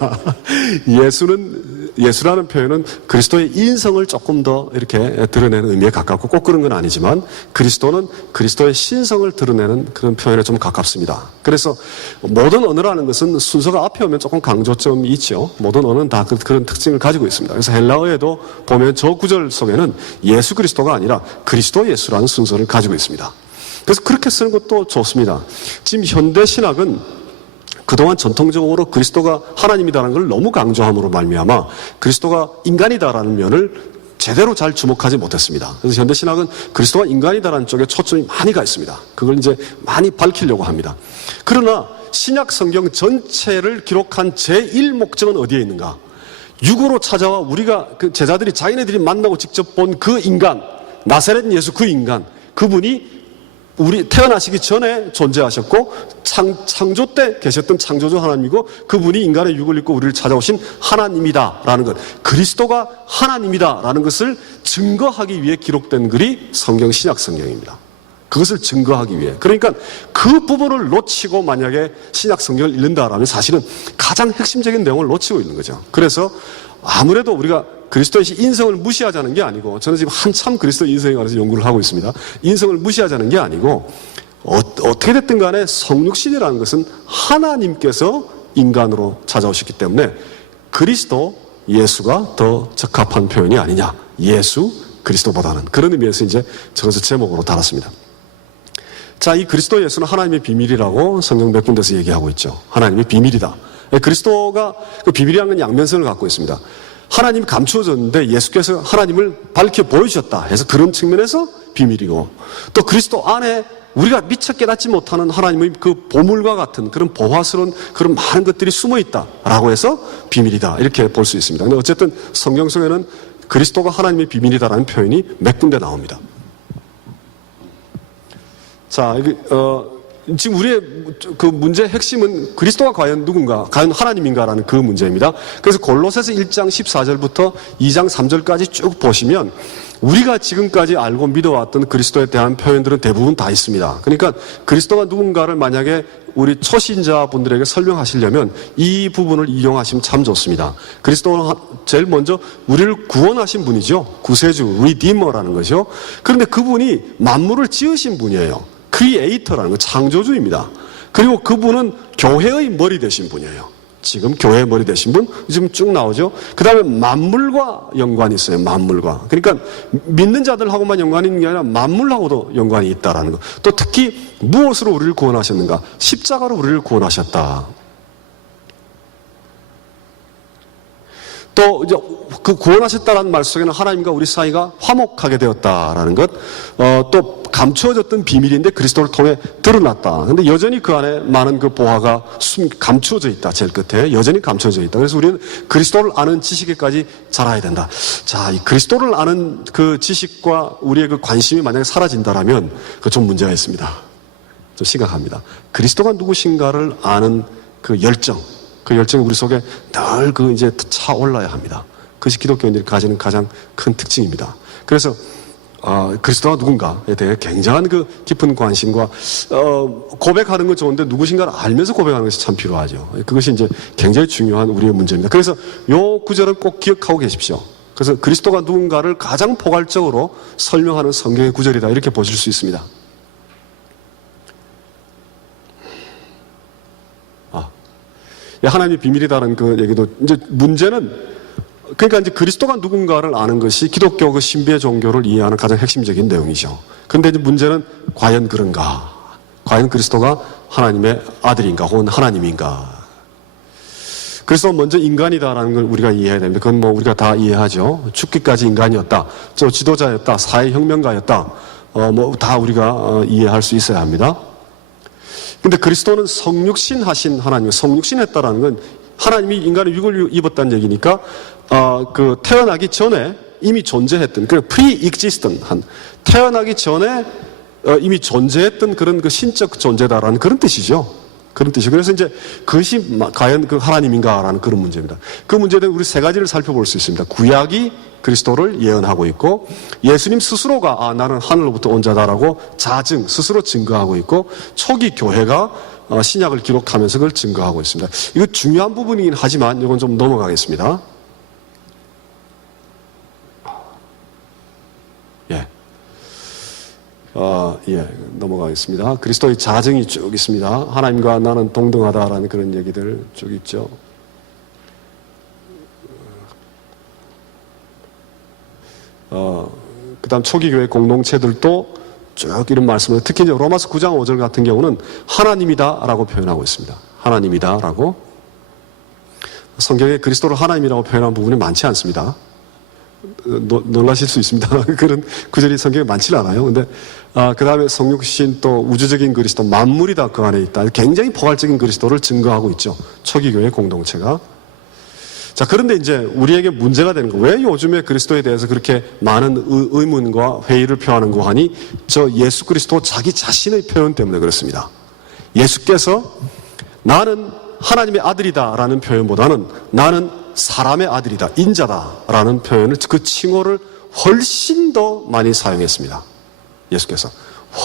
예수라는 표현은 그리스도의 인성을 조금 더 이렇게 드러내는 의미에 가깝고, 꼭 그런 건 아니지만 그리스도는 그리스도의 신성을 드러내는 그런 표현에 좀 가깝습니다. 그래서 모든 언어라는 것은 순서가 앞에 오면 조금 강조점이 있죠. 모든 언어는 다 그런 특징을 가지고 있습니다. 그래서 헬라어에도 보면 저 구절 속에는 예수 그리스도가 아니라 그리스도 예수라는 순서를 가지고 있습니다. 그래서 그렇게 쓰는 것도 좋습니다. 지금 현대 신학은 그동안 전통적으로 그리스도가 하나님이다라는 걸 너무 강조함으로 말미암아 그리스도가 인간이다라는 면을 제대로 잘 주목하지 못했습니다. 그래서 현대 신학은 그리스도가 인간이다라는 쪽에 초점이 많이 가 있습니다. 그걸 이제 많이 밝히려고 합니다. 그러나 신약 성경 전체를 기록한 제1목적은 어디에 있는가? 육으로 찾아와 우리가 그 제자들이 자기네들이 만나고 직접 본 그 인간, 나사렛 예수 그 인간, 그분이 우리 태어나시기 전에 존재하셨고 창조 때 계셨던 창조주 하나님이고 그분이 인간의 육을 입고 우리를 찾아오신 하나님이다라는 것, 그리스도가 하나님이다라는 것을 증거하기 위해 기록된 글이 성경, 신약 성경입니다. 그것을 증거하기 위해. 그러니까 그 부분을 놓치고 만약에 신약 성경을 읽는다라면 사실은 가장 핵심적인 내용을 놓치고 있는 거죠. 그래서 아무래도 우리가 그리스도의 인성을 무시하자는 게 아니고, 저는 지금 한참 그리스도 인성에 관해서 연구를 하고 있습니다. 인성을 무시하자는 게 아니고 어떻게 됐든 간에 성육신이라는 것은 하나님께서 인간으로 찾아오셨기 때문에 그리스도, 예수가 더 적합한 표현이 아니냐. 예수, 그리스도보다는. 그런 의미에서 이제 저것을 제목으로 달았습니다. 자, 이 그리스도 예수는 하나님의 비밀이라고 성경 몇 군데서 얘기하고 있죠. 하나님의 비밀이다. 그리스도가 그 비밀이라는 건 양면성을 갖고 있습니다. 하나님이 감추어졌는데 예수께서 하나님을 밝혀 보여주셨다 해서 그런 측면에서 비밀이고, 또 그리스도 안에 우리가 미처 깨닫지 못하는 하나님의 그 보물과 같은 그런 보화스러운 그런 많은 것들이 숨어 있다라고 해서 비밀이다, 이렇게 볼 수 있습니다. 근데 어쨌든 성경 속에는 그리스도가 하나님의 비밀이다라는 표현이 몇 군데 나옵니다. 자, 지금 우리의 그 문제의 핵심은 그리스도가 과연 누군가, 과연 하나님인가라는 그 문제입니다. 그래서 골로새서 1장 14절부터 2장 3절까지 쭉 보시면 우리가 지금까지 알고 믿어왔던 그리스도에 대한 표현들은 대부분 다 있습니다. 그러니까 그리스도가 누군가를 만약에 우리 초신자분들에게 설명하시려면 이 부분을 이용하시면 참 좋습니다. 그리스도는 제일 먼저 우리를 구원하신 분이죠. 구세주, 리디머라는 거죠. 그런데 그분이 만물을 지으신 분이에요. 크리에이터라는 거, 창조주입니다. 그리고 그분은 교회의 머리 되신 분이에요. 지금 교회의 머리 되신 분, 지금 쭉 나오죠. 그 다음에 만물과 연관이 있어요. 만물과. 그러니까 믿는 자들하고만 연관이 있는 게 아니라 만물하고도 연관이 있다라는 거. 또 특히 무엇으로 우리를 구원하셨는가? 십자가로 우리를 구원하셨다. 또 이제 그 구원하셨다라는 말 속에는 하나님과 우리 사이가 화목하게 되었다라는 것, 또 감추어졌던 비밀인데 그리스도를 통해 드러났다. 근데 여전히 그 안에 많은 그 보화가 감추어져 있다. 제일 끝에 여전히 감추어져 있다. 그래서 우리는 그리스도를 아는 지식에까지 자라야 된다. 자, 이 그리스도를 아는 그 지식과 우리의 그 관심이 만약에 사라진다라면 그 좀 문제가 있습니다. 좀 심각합니다. 그리스도가 누구신가를 아는 그 열정, 그 열정이 우리 속에 늘 그 이제 차올라야 합니다. 그것이 기독교인들이 가지는 가장 큰 특징입니다. 그래서 그리스도가 누군가에 대해 굉장한 그 깊은 관심과 고백하는 건 좋은데 누구신가를 알면서 고백하는 것이 참 필요하죠. 그것이 이제 굉장히 중요한 우리의 문제입니다. 그래서 요 구절은 꼭 기억하고 계십시오. 그래서 그리스도가 누군가를 가장 포괄적으로 설명하는 성경의 구절이다, 이렇게 보실 수 있습니다. 하나님의 비밀이다라는 그 얘기도, 이제 문제는, 그러니까 이제 그리스도가 누군가를 아는 것이 기독교 그 신비의 종교를 이해하는 가장 핵심적인 내용이죠. 그런데 이제 문제는 과연 그런가? 과연 그리스도가 하나님의 아들인가? 혹은 하나님인가? 그래서 먼저 인간이다라는 걸 우리가 이해해야 됩니다. 그건 뭐 우리가 다 이해하죠. 죽기까지 인간이었다. 저 지도자였다. 사회혁명가였다. 뭐 다 우리가 이해할 수 있어야 합니다. 근데 그리스도는 성육신 하신 하나님, 성육신 했다라는 건 하나님이 인간의 육을 입었다는 얘기니까, 그 태어나기 전에 이미 존재했던, 그 pre-existent 한, 태어나기 전에 이미 존재했던 그런 그 신적 존재다라는 그런 뜻이죠. 그런 뜻이죠. 그래서 이제 그것이 과연 그 하나님인가라는 그런 문제입니다. 그 문제에 대해 우리 세 가지를 살펴볼 수 있습니다. 구약이 그리스도를 예언하고 있고, 예수님 스스로가 나는 하늘로부터 온 자다라고 자증, 스스로 증거하고 있고, 초기 교회가 신약을 기록하면서 그걸 증거하고 있습니다. 이거 중요한 부분이긴 하지만 이건 좀 넘어가겠습니다. 넘어가겠습니다. 그리스도의 자증이 쭉 있습니다. 하나님과 나는 동등하다라는 그런 얘기들 쭉 있죠. 그 다음 초기 교회 공동체들도 쭉 이런 말씀을, 특히 이제 로마서 9장 5절 같은 경우는 하나님이다라고 표현하고 있습니다. 하나님이다라고. 성경에 그리스도를 하나님이라고 표현한 부분이 많지 않습니다. 놀라실 수 있습니다. 그런 구절이 성경에 많지는 않아요. 근데, 그 다음에 성육신, 또 우주적인 그리스도, 만물이 다 그 안에 있다. 굉장히 포괄적인 그리스도를 증거하고 있죠. 초기교회 공동체가. 자, 그런데 이제 우리에게 문제가 되는 거, 왜 요즘에 그리스도에 대해서 그렇게 많은 의문과 회의를 표하는가 하니, 저 예수 그리스도 자기 자신의 표현 때문에 그렇습니다. 예수께서 나는 하나님의 아들이다라는 표현보다는 나는 사람의 아들이다, 인자다라는 표현을, 그 칭호를 훨씬 더 많이 사용했습니다. 예수께서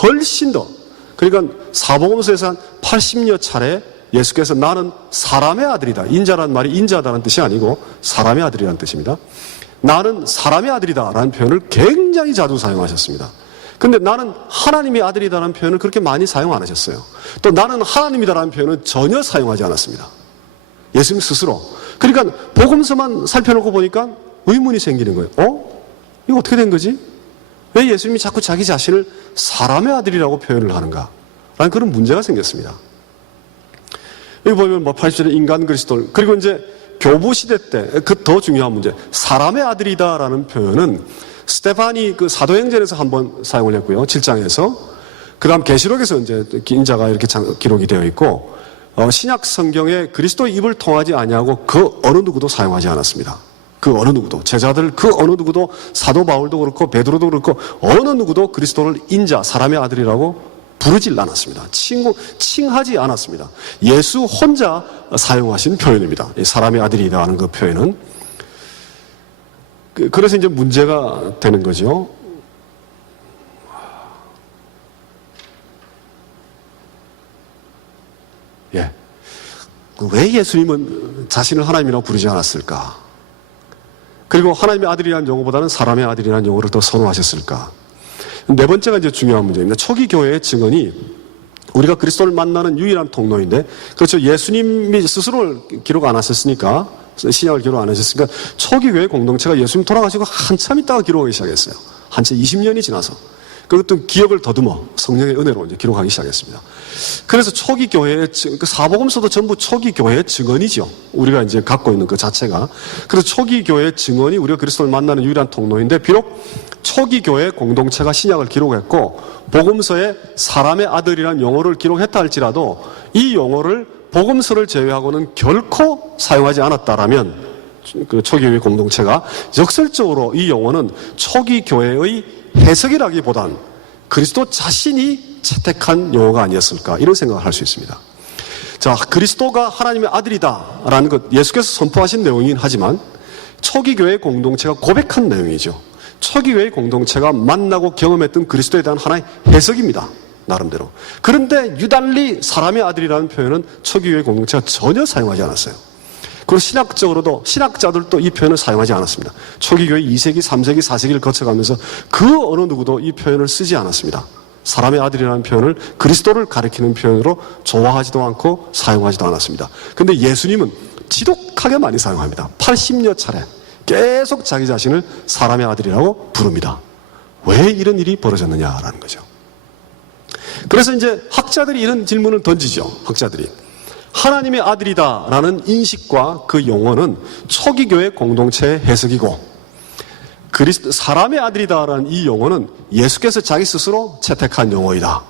훨씬 더. 그러니까 사복음서에서 한 80여 차례 예수께서 나는 사람의 아들이다. 인자라는 말이 인자다라는 뜻이 아니고 사람의 아들이라는 뜻입니다. 나는 사람의 아들이다라는 표현을 굉장히 자주 사용하셨습니다. 근데 나는 하나님의 아들이다라는 표현을 그렇게 많이 사용 안 하셨어요. 또 나는 하나님이다라는 표현은 전혀 사용하지 않았습니다. 예수님 스스로. 그러니까 복음서만 살펴놓고 보니까 의문이 생기는 거예요. 이거 어떻게 된 거지? 왜 예수님이 자꾸 자기 자신을 사람의 아들이라고 표현을 하는가? 라는 그런 문제가 생겼습니다. 여기 보면 80절에 인간 그리스도, 그리고 이제 교부 시대 때 그 더 중요한 문제, 사람의 아들이다라는 표현은 스테반이 그 사도행전에서 한번 사용을 했고요. 7장에서. 그 다음 계시록에서 이제 인자가 이렇게 기록이 되어 있고, 신약 성경에 그리스도의 입을 통하지 아니하고 그 어느 누구도 사용하지 않았습니다. 그 어느 누구도, 제자들 그 어느 누구도, 사도 바울도 그렇고 베드로도 그렇고 어느 누구도 그리스도를 인자, 사람의 아들이라고 부르질 않았습니다. 칭하지 않았습니다. 예수 혼자 사용하신 표현입니다. 사람의 아들이다 하는 그 표현은. 그래서 이제 문제가 되는 거죠. 예. 왜 예수님은 자신을 하나님이라고 부르지 않았을까? 그리고 하나님의 아들이라는 용어보다는 사람의 아들이라는 용어를 더 선호하셨을까? 네 번째가 이제 중요한 문제입니다. 초기 교회의 증언이 우리가 그리스도를 만나는 유일한 통로인데, 그렇죠. 예수님이 스스로 기록 안 하셨으니까, 신약을 기록 안 하셨으니까, 초기 교회 공동체가 예수님 돌아가시고 한참 있다가 기록하기 시작했어요. 한참 20년이 지나서. 그것도 기억을 더듬어 성령의 은혜로 이제 기록하기 시작했습니다. 그래서 초기 교회의, 그 사복음서도 전부 초기 교회의 증언이죠. 우리가 이제 갖고 있는 그 자체가. 그래서 초기 교회의 증언이 우리가 그리스도를 만나는 유일한 통로인데, 비록 초기 교회 공동체가 신약을 기록했고 복음서에 사람의 아들이라는 용어를 기록했다 할지라도 이 용어를 복음서를 제외하고는 결코 사용하지 않았다라면, 그 초기 교회 공동체가 역설적으로 이 용어는 초기 교회의 해석이라기보단 그리스도 자신이 채택한 용어가 아니었을까, 이런 생각을 할 수 있습니다. 자, 그리스도가 하나님의 아들이다라는 것, 예수께서 선포하신 내용이긴 하지만 초기 교회 공동체가 고백한 내용이죠. 초기 교회 공동체가 만나고 경험했던 그리스도에 대한 하나의 해석입니다. 나름대로. 그런데 유달리 사람의 아들이라는 표현은 초기 교회 공동체가 전혀 사용하지 않았어요. 그리고 신학적으로도, 신학자들도 이 표현을 사용하지 않았습니다. 초기 교회 2세기, 3세기, 4세기를 거쳐가면서 그 어느 누구도 이 표현을 쓰지 않았습니다. 사람의 아들이라는 표현을 그리스도를 가리키는 표현으로 좋아하지도 않고 사용하지도 않았습니다. 근데 예수님은 지독하게 많이 사용합니다. 80여 차례 계속 자기 자신을 사람의 아들이라고 부릅니다. 왜 이런 일이 벌어졌느냐라는 거죠. 그래서 이제 학자들이 이런 질문을 던지죠. 학자들이. 하나님의 아들이다라는 인식과 그 용어는 초기 교회 공동체의 해석이고, 사람의 아들이다라는 이 용어는 예수께서 자기 스스로 채택한 용어이다.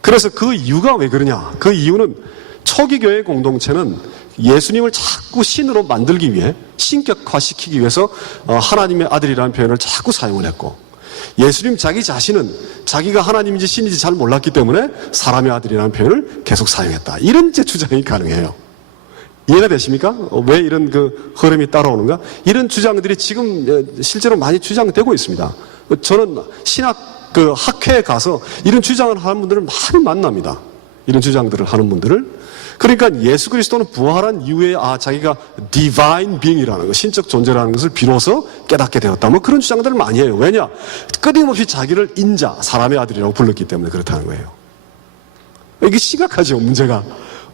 그래서 그 이유가 왜 그러냐? 그 이유는 초기 교회 공동체는 예수님을 자꾸 신으로 만들기 위해, 신격화시키기 위해서 하나님의 아들이라는 표현을 자꾸 사용을 했고, 예수님 자기 자신은 자기가 하나님인지 신인지 잘 몰랐기 때문에 사람의 아들이라는 표현을 계속 사용했다. 이런 제 주장이 가능해요. 이해가 되십니까? 왜 이런 그 흐름이 따라오는가? 이런 주장들이 지금 실제로 많이 주장되고 있습니다. 저는 신학 그 학회에 가서 이런 주장을 하는 분들을 많이 만납니다. 이런 주장들을 하는 분들을. 그러니까 예수 그리스도는 부활한 이후에 자기가 divine being이라는 거, 신적 존재라는 것을 비로소 깨닫게 되었다. 뭐 그런 주장들을 많이 해요. 왜냐? 끊임없이 자기를 인자, 사람의 아들이라고 불렀기 때문에 그렇다는 거예요. 이게 심각하죠, 문제가.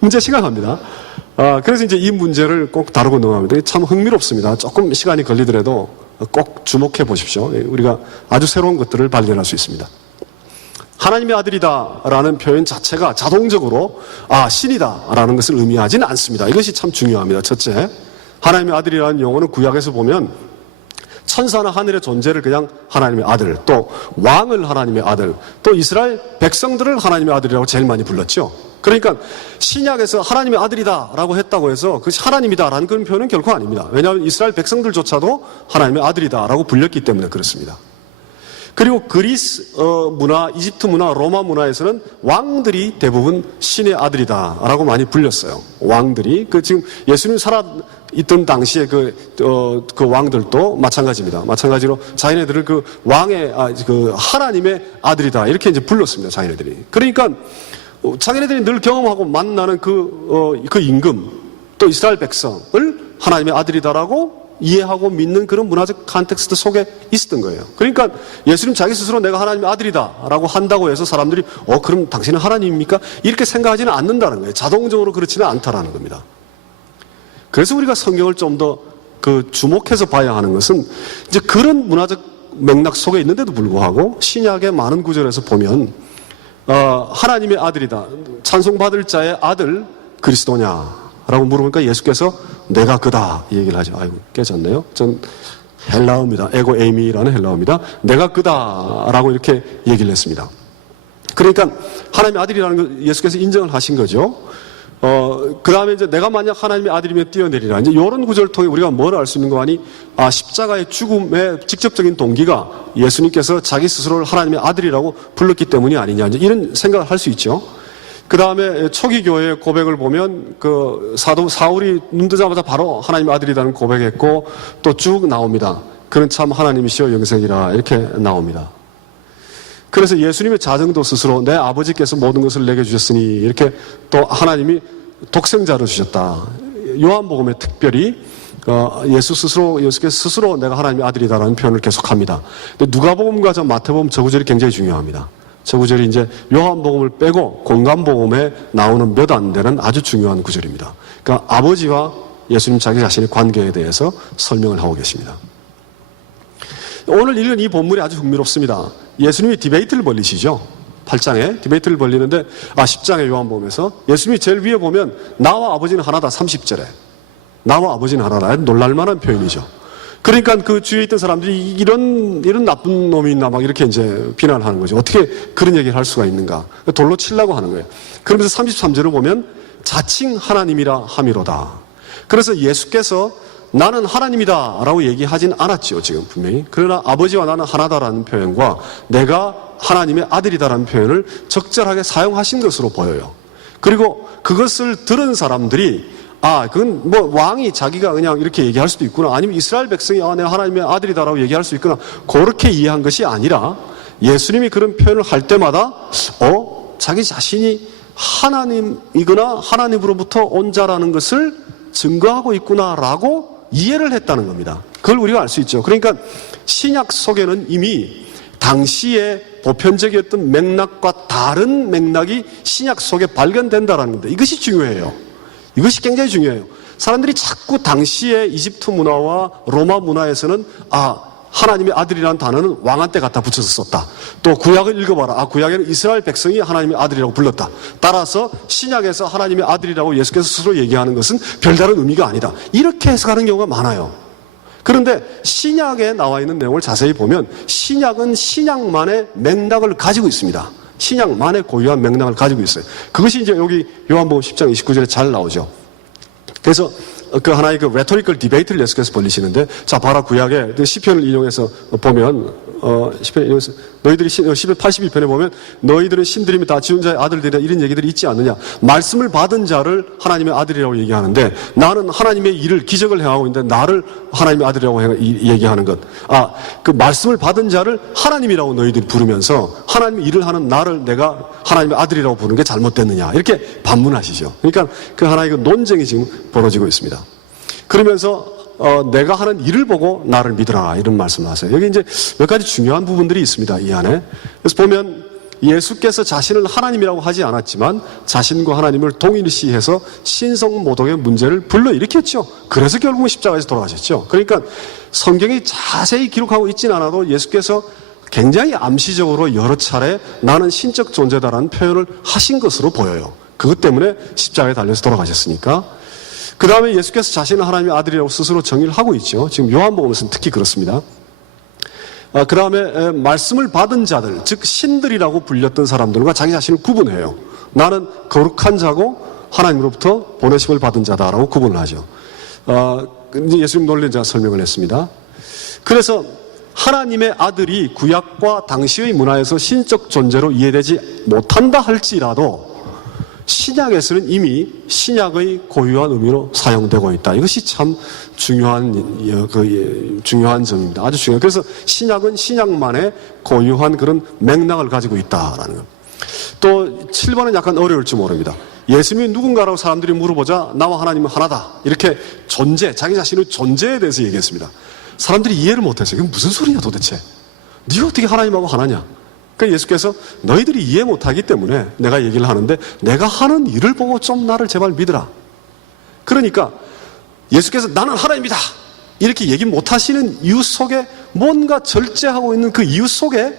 문제 심각합니다. 그래서 이제 이 문제를 꼭 다루고 넘어갑니다. 참 흥미롭습니다. 조금 시간이 걸리더라도 꼭 주목해 보십시오. 우리가 아주 새로운 것들을 발견할 수 있습니다. 하나님의 아들이다라는 표현 자체가 자동적으로 신이다라는 것을 의미하지는 않습니다. 이것이 참 중요합니다. 첫째, 하나님의 아들이라는 용어는 구약에서 보면 천사나 하늘의 존재를 그냥 하나님의 아들, 또 왕을 하나님의 아들, 또 이스라엘 백성들을 하나님의 아들이라고 제일 많이 불렀죠. 그러니까 신약에서 하나님의 아들이다라고 했다고 해서 그것이 하나님이다라는 그런 표현은 결코 아닙니다. 왜냐하면 이스라엘 백성들조차도 하나님의 아들이다라고 불렸기 때문에 그렇습니다. 그리고 그리스 문화, 이집트 문화, 로마 문화에서는 왕들이 대부분 신의 아들이다라고 많이 불렸어요. 왕들이 지금 예수님 살아 있던 당시에 그 왕들도 마찬가지입니다. 마찬가지로 자기네들을 그 왕의 하나님의 아들이다 이렇게 이제 불렀습니다. 자기네들이. 그러니까 자기네들이 늘 경험하고 만나는 그 임금 또 이스라엘 백성을 하나님의 아들이다라고 이해하고 믿는 그런 문화적 컨텍스트 속에 있었던 거예요. 그러니까 예수님 자기 스스로 내가 하나님의 아들이다라고 한다고 해서 사람들이 그럼 당신은 하나님입니까? 이렇게 생각하지는 않는다는 거예요. 자동적으로 그렇지는 않다라는 겁니다. 그래서 우리가 성경을 좀 더 주목해서 봐야 하는 것은 이제 그런 문화적 맥락 속에 있는데도 불구하고 신약의 많은 구절에서 보면 하나님의 아들이다. 찬송받을 자의 아들 그리스도냐? 라고 물어보니까 예수께서 내가 그다 이 얘기를 하죠. 아이고 깨졌네요. 전 헬라어입니다. 에고 에이미라는 헬라어입니다. 내가 그다라고 이렇게 얘기를 했습니다. 그러니까 하나님의 아들이라는 걸 예수께서 인정을 하신 거죠. 그 다음에 이제 내가 만약 하나님의 아들이면 뛰어내리라. 이제 이런 구절을 통해 우리가 뭘 알 수 있는 거 아니? 십자가의 죽음의 직접적인 동기가 예수님께서 자기 스스로를 하나님의 아들이라고 불렀기 때문이 아니냐. 이제 이런 생각을 할 수 있죠. 그 다음에 초기 교회의 고백을 보면 사도 사울이 눈 뜨자마자 바로 하나님의 아들이라는 고백했고 또 쭉 나옵니다. 그는 참 하나님이시여 영생이라 이렇게 나옵니다. 그래서 예수님의 자정도 스스로 내 아버지께서 모든 것을 내게 주셨으니 이렇게 또 하나님이 독생자를 주셨다. 요한복음에 특별히 예수께서 스스로 내가 하나님의 아들이다라는 표현을 계속합니다. 근데 누가복음과 마태복음 저 구절이 굉장히 중요합니다. 저 구절이 이제 요한복음을 빼고 공간복음에 나오는 몇 안 되는 아주 중요한 구절입니다. 그러니까 아버지와 예수님 자기 자신의 관계에 대해서 설명을 하고 계십니다. 오늘 읽은 이 본문이 아주 흥미롭습니다. 예수님이 디베이트를 벌리시죠. 8장에 디베이트를 벌리는데 10장의 요한복음에서 예수님이 제일 위에 보면 나와 아버지는 하나다 30절에 나와 아버지는 하나다. 놀랄만한 표현이죠. 그러니까 그 주위에 있던 사람들이 이런 나쁜 놈이 있나 막 이렇게 이제 비난을 하는 거죠. 어떻게 그런 얘기를 할 수가 있는가. 돌로 치려고 하는 거예요. 그러면서 33절을 보면 자칭 하나님이라 함이로다. 그래서 예수께서 나는 하나님이다 라고 얘기하진 않았죠. 지금 분명히. 그러나 아버지와 나는 하나다라는 표현과 내가 하나님의 아들이다라는 표현을 적절하게 사용하신 것으로 보여요. 그리고 그것을 들은 사람들이 그건 왕이 자기가 그냥 이렇게 얘기할 수도 있구나. 아니면 이스라엘 백성이 내가 하나님의 아들이다라고 얘기할 수 있구나. 그렇게 이해한 것이 아니라 예수님이 그런 표현을 할 때마다 자기 자신이 하나님이거나 하나님으로부터 온 자라는 것을 증거하고 있구나라고 이해를 했다는 겁니다. 그걸 우리가 알 수 있죠. 그러니까 신약 속에는 이미 당시에 보편적이었던 맥락과 다른 맥락이 신약 속에 발견된다는 겁니다. 이것이 중요해요. 이것이 굉장히 중요해요. 사람들이 자꾸 당시의 이집트 문화와 로마 문화에서는 하나님의 아들이라는 단어는 왕한테 갖다 붙여서 썼다. 또 구약을 읽어봐라. 구약에는 이스라엘 백성이 하나님의 아들이라고 불렀다. 따라서 신약에서 하나님의 아들이라고 예수께서 스스로 얘기하는 것은 별다른 의미가 아니다. 이렇게 해석하는 경우가 많아요. 그런데 신약에 나와 있는 내용을 자세히 보면 신약은 신약만의 맥락을 가지고 있습니다. 신약만의 고유한 맥락을 가지고 있어요. 그것이 이제 여기 요한복음 10장 29절에 잘 나오죠. 그래서 하나의 레토리컬 디베이트를 예수께서 벌리시는데, 자, 봐라, 구약에 시편을 인용해서 보면, 시편을 인용해서, 너희들이 시편 81편에 보면, 너희들은 신들이면 다 지은 자의 아들들이다, 이런 얘기들이 있지 않느냐. 말씀을 받은 자를 하나님의 아들이라고 얘기하는데, 나는 하나님의 일을, 기적을 행하고 있는데, 나를 하나님의 아들이라고 얘기하는 것. 그 말씀을 받은 자를 하나님이라고 너희들이 부르면서, 하나님의 일을 하는 나를 내가 하나님의 아들이라고 부르는 게 잘못됐느냐. 이렇게 반문하시죠. 그러니까 그 하나의 논쟁이 지금 벌어지고 있습니다. 그러면서 내가 하는 일을 보고 나를 믿으라 이런 말씀을 하세요. 여기 이제 몇 가지 중요한 부분들이 있습니다. 이 안에. 그래서 보면 예수께서 자신을 하나님이라고 하지 않았지만 자신과 하나님을 동일시해서 신성모독의 문제를 불러일으켰죠. 그래서 결국은 십자가에서 돌아가셨죠. 그러니까 성경이 자세히 기록하고 있진 않아도 예수께서 굉장히 암시적으로 여러 차례 나는 신적 존재다라는 표현을 하신 것으로 보여요. 그것 때문에 십자가에 달려서 돌아가셨으니까. 그 다음에 예수께서 자신은 하나님의 아들이라고 스스로 정의를 하고 있죠. 지금 요한복음에서는 특히 그렇습니다. 그 다음에 말씀을 받은 자들, 즉 신들이라고 불렸던 사람들과 자기 자신을 구분해요. 나는 거룩한 자고 하나님으로부터 보내심을 받은 자다라고 구분을 하죠. 예수님 논리를 제가 설명을 했습니다. 그래서 하나님의 아들이 구약과 당시의 문화에서 신적 존재로 이해되지 못한다 할지라도 신약에서는 이미 신약의 고유한 의미로 사용되고 있다. 이것이 참 중요한 점입니다. 아주 중요해요. 그래서 신약은 신약만의 고유한 그런 맥락을 가지고 있다라는 것. 또 7번은 약간 어려울지 모릅니다. 예수님이 누군가라고 사람들이 물어보자 나와 하나님은 하나다. 이렇게 자기 자신의 존재에 대해서 얘기했습니다. 사람들이 이해를 못했어요. 이게 무슨 소리냐 도대체. 네가 어떻게 하나님하고 하나냐. 그러니까 예수께서 너희들이 이해 못하기 때문에 내가 얘기를 하는데 내가 하는 일을 보고 좀 나를 제발 믿으라. 그러니까 예수께서 나는 하나님이다 이렇게 얘기 못하시는 이유 속에 뭔가 절제하고 있는 그 이유 속에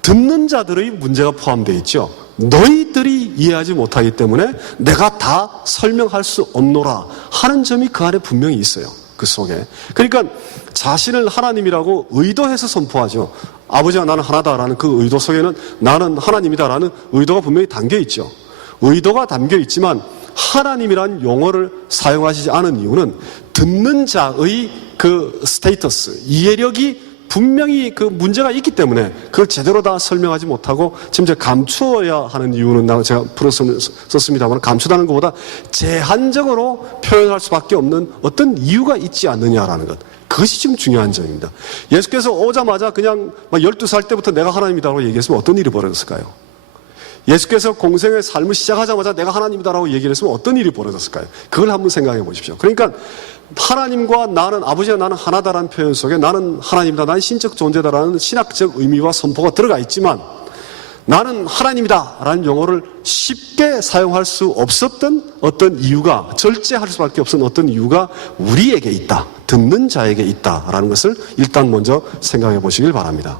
듣는 자들의 문제가 포함되어 있죠. 너희들이 이해하지 못하기 때문에 내가 다 설명할 수 없노라 하는 점이 그 안에 분명히 있어요. 그 속에. 그러니까 자신을 하나님이라고 의도해서 선포하죠. 아버지와 나는 하나다라는 그 의도 속에는 나는 하나님이다라는 의도가 분명히 담겨 있죠. 의도가 담겨 있지만 하나님이란 용어를 사용하시지 않은 이유는 듣는 자의 그 스테이터스, 이해력이 분명히 그 문제가 있기 때문에 그걸 제대로 다 설명하지 못하고 지금 제가 감추어야 하는 이유는 제가 풀어서 썼습니다만 감추다는 것보다 제한적으로 표현할 수밖에 없는 어떤 이유가 있지 않느냐라는 것. 그것이 지금 중요한 점입니다. 예수께서 오자마자 그냥 12살 때부터 내가 하나님이다라고 얘기했으면 어떤 일이 벌어졌을까요? 예수께서 공생의 삶을 시작하자마자 내가 하나님이다라고 얘기를 했으면 어떤 일이 벌어졌을까요? 그걸 한번 생각해 보십시오. 그러니까 하나님과 나는, 아버지와 나는 하나다라는 표현 속에 나는 하나님이다, 나는 신적 존재다라는 신학적 의미와 선포가 들어가 있지만 나는 하나님이다 라는 용어를 쉽게 사용할 수 없었던 어떤 이유가, 절제할 수밖에 없었던 어떤 이유가 우리에게 있다, 듣는 자에게 있다라는 것을 일단 먼저 생각해 보시길 바랍니다.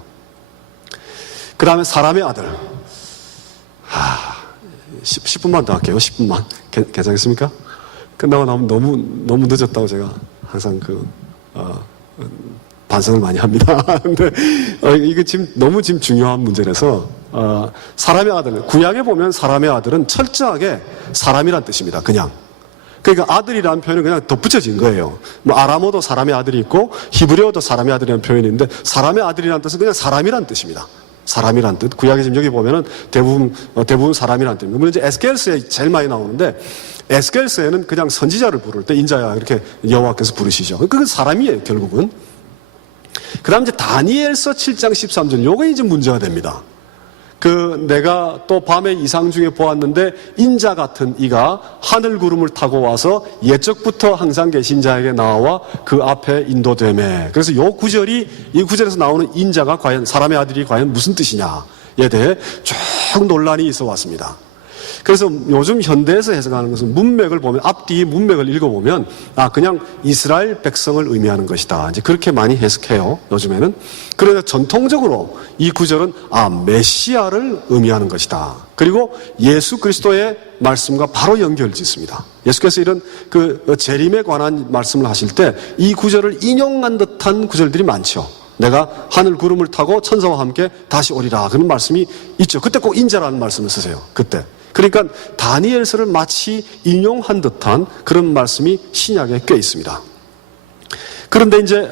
그 다음에 사람의 아들. 10분만 더 할게요. 10분만. 괜찮겠습니까? 끝나고 나면 너무 늦었다고 제가 항상 반성을 많이 합니다. 근데, 이게 지금 너무 중요한 문제라서, 사람의 아들. 구약에 보면 사람의 아들은 철저하게 사람이란 뜻입니다. 그냥. 그러니까 아들이라는 표현은 그냥 덧붙여진 거예요. 아람어도 사람의 아들이 있고, 히브리어도 사람의 아들이라는 표현이 있는데, 사람의 아들이라는 뜻은 그냥 사람이란 뜻입니다. 사람이란 뜻. 구약에 지금 여기 보면은 대부분 사람이란 뜻입니다. 물론 이제 에스겔서에 제일 많이 나오는데, 에스겔서에는 그냥 선지자를 부를 때 인자야 이렇게 여호와께서 부르시죠. 그건 사람이에요, 결국은. 그 다음 이제 다니엘서 7장 13절. 요게 이제 문제가 됩니다. 내가 또 밤에 이상 중에 보았는데 인자 같은 이가 하늘 구름을 타고 와서 예적부터 항상 계신 자에게 나와 그 앞에 인도되매. 그래서 이 구절에서 나오는 인자가 과연 사람의 아들이 과연 무슨 뜻이냐에 대해 쭉 논란이 있어 왔습니다. 그래서 요즘 현대에서 해석하는 것은 문맥을 보면, 앞뒤 문맥을 읽어보면, 그냥 이스라엘 백성을 의미하는 것이다. 이제 그렇게 많이 해석해요, 요즘에는. 그러나 전통적으로 이 구절은, 메시아를 의미하는 것이다. 그리고 예수 그리스도의 말씀과 바로 연결 짓습니다. 예수께서 이런 재림에 관한 말씀을 하실 때 이 구절을 인용한 듯한 구절들이 많죠. 내가 하늘 구름을 타고 천사와 함께 다시 오리라. 그런 말씀이 있죠. 그때 꼭 인자라는 말씀을 쓰세요. 그때. 그러니까 다니엘서를 마치 인용한 듯한 그런 말씀이 신약에 꽤 있습니다. 그런데 이제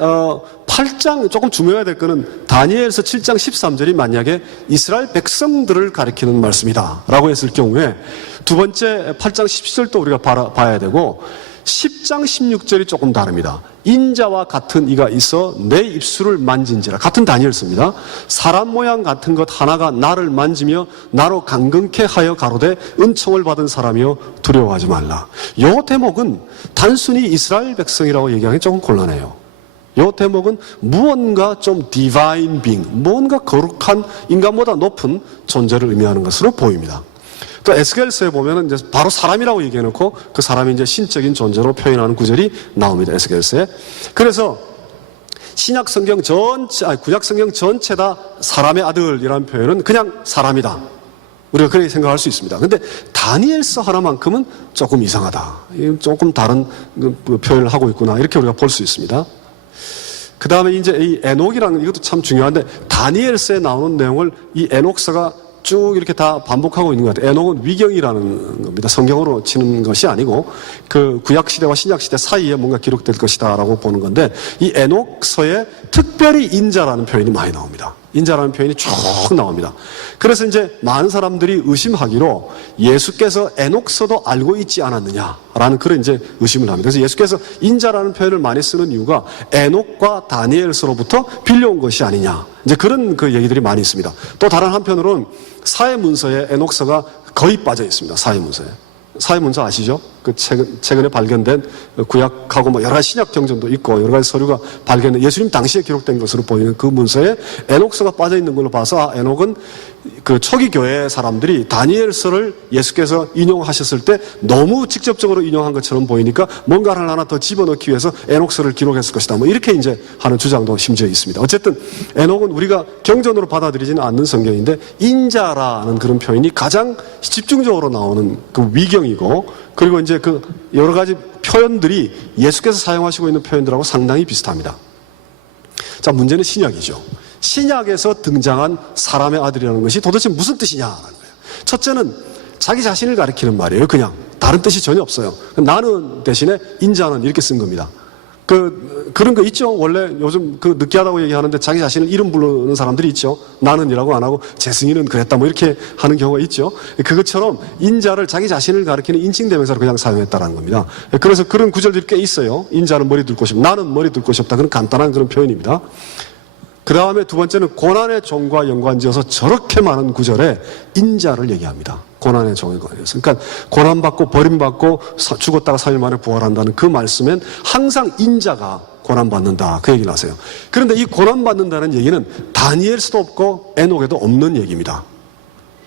8장 조금 주목해야 될 거는 다니엘서 7장 13절이 만약에 이스라엘 백성들을 가리키는 말씀이다 라고 했을 경우에 두 번째 8장 17절도 우리가 봐야 되고 10장 16절이 조금 다릅니다. 인자와 같은 이가 있어 내 입술을 만진지라. 같은 다니엘서입니다. 사람 모양 같은 것 하나가 나를 만지며 나로 강건케 하여 가로되 은총을 받은 사람이여 두려워하지 말라. 이 대목은 단순히 이스라엘 백성이라고 얘기하기 조금 곤란해요. 이 대목은 무언가 좀 divine being, 무언가 거룩한 인간보다 높은 존재를 의미하는 것으로 보입니다. 또 에스겔서에 보면은 이제 바로 사람이라고 얘기해놓고 그 사람이 이제 신적인 존재로 표현하는 구절이 나옵니다. 에스겔서에. 그래서 구약 성경 전체 다 사람의 아들이라는 표현은 그냥 사람이다. 우리가 그렇게 생각할 수 있습니다. 근데 다니엘서 하나만큼은 조금 이상하다. 조금 다른 표현을 하고 있구나. 이렇게 우리가 볼 수 있습니다. 그 다음에 이제 이 에녹이라는 이것도 참 중요한데 다니엘서에 나오는 내용을 이 에녹서가 쭉 이렇게 다 반복하고 있는 것 같아요. 에녹은 위경이라는 겁니다. 성경으로 치는 것이 아니고 그 구약 시대와 신약 시대 사이에 뭔가 기록될 것이다라고 보는 건데, 이 에녹서에 특별히 인자라는 표현이 많이 나옵니다. 인자라는 표현이 쭉 나옵니다. 그래서 이제 많은 사람들이 의심하기로 예수께서 에녹서도 알고 있지 않았느냐라는 그런 이제 의심을 합니다. 그래서 예수께서 인자라는 표현을 많이 쓰는 이유가 에녹과 다니엘서로부터 빌려온 것이 아니냐, 이제 그런 그 얘기들이 많이 있습니다. 또 다른 한편으로는 사회문서에 에녹서가 거의 빠져 있습니다. 사회문서 아시죠? 그 최근에 발견된 구약하고 뭐 여러 가지 신약 경전도 있고 여러 가지 서류가 발견된 예수님 당시에 기록된 것으로 보이는 그 문서에 에녹서가 빠져 있는 걸로 봐서, 에녹은 그 초기 교회 사람들이 다니엘서를 예수께서 인용하셨을 때 너무 직접적으로 인용한 것처럼 보이니까 뭔가를 하나 더 집어넣기 위해서 에녹서를 기록했을 것이다, 뭐 이렇게 이제 하는 주장도 심지어 있습니다. 어쨌든 에녹은 우리가 경전으로 받아들이지는 않는 성경인데, 인자라는 그런 표현이 가장 집중적으로 나오는 그 위경이고, 그리고 이제 그 여러 가지 표현들이 예수께서 사용하시고 있는 표현들하고 상당히 비슷합니다. 자, 문제는 신약이죠. 신약에서 등장한 사람의 아들이라는 것이 도대체 무슨 뜻이냐라는 거예요. 첫째는 자기 자신을 가리키는 말이에요. 그냥 다른 뜻이 전혀 없어요. 나는 대신에 인자는 이렇게 쓴 겁니다. 그런 거 있죠. 원래 요즘 그 느끼하다고 얘기하는데 자기 자신을 이름 부르는 사람들이 있죠. 나는이라고 안 하고 재승이는 그랬다 뭐 이렇게 하는 경우가 있죠. 그것처럼 인자를 자기 자신을 가리키는 인칭대명사로 그냥 사용했다라는 겁니다. 그래서 그런 구절들이 꽤 있어요. 인자는 머리 둘 곳이 없다, 나는 머리 둘 곳이 없다, 그런 간단한 그런 표현입니다. 그 다음에 두 번째는 고난의 종과 연관지어서 저렇게 많은 구절에 인자를 얘기합니다. 고난의 종에 관해서. 그러니까 고난받고 버림받고 죽었다가 3일 만에 부활한다는 그 말씀엔 항상 인자가 고난받는다, 그 얘기를 하세요. 그런데 이 고난받는다는 얘기는 다니엘서도 없고 에녹에도 없는 얘기입니다.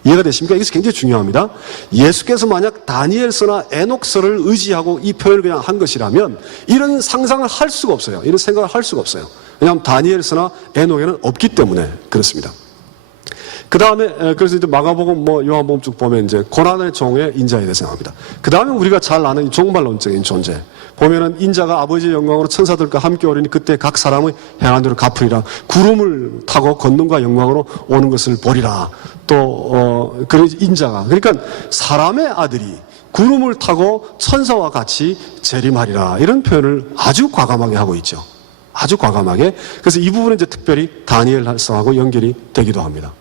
이해가 되십니까? 이것이 굉장히 중요합니다. 예수께서 만약 다니엘서나 에녹서를 의지하고 이 표현을 그냥 한 것이라면 이런 상상을 할 수가 없어요. 이런 생각을 할 수가 없어요. 왜냐하면 다니엘서나 에녹에는 없기 때문에 그렇습니다. 그 다음에, 그래서 이제 마가복음, 요한복음 쭉 보면 이제 고난의 종의 인자에 대해서 생각합니다. 그 다음에 우리가 잘 아는 종말론적인 존재. 보면은 인자가 아버지의 영광으로 천사들과 함께 오리니 그때 각 사람의 행한 대로 갚으리라. 구름을 타고 권능과 영광으로 오는 것을 보리라. 또, 그 인자가. 그러니까 사람의 아들이 구름을 타고 천사와 같이 재림하리라. 이런 표현을 아주 과감하게 하고 있죠. 아주 과감하게. 그래서 이 부분은 이제 특별히 다니엘서하고 연결이 되기도 합니다.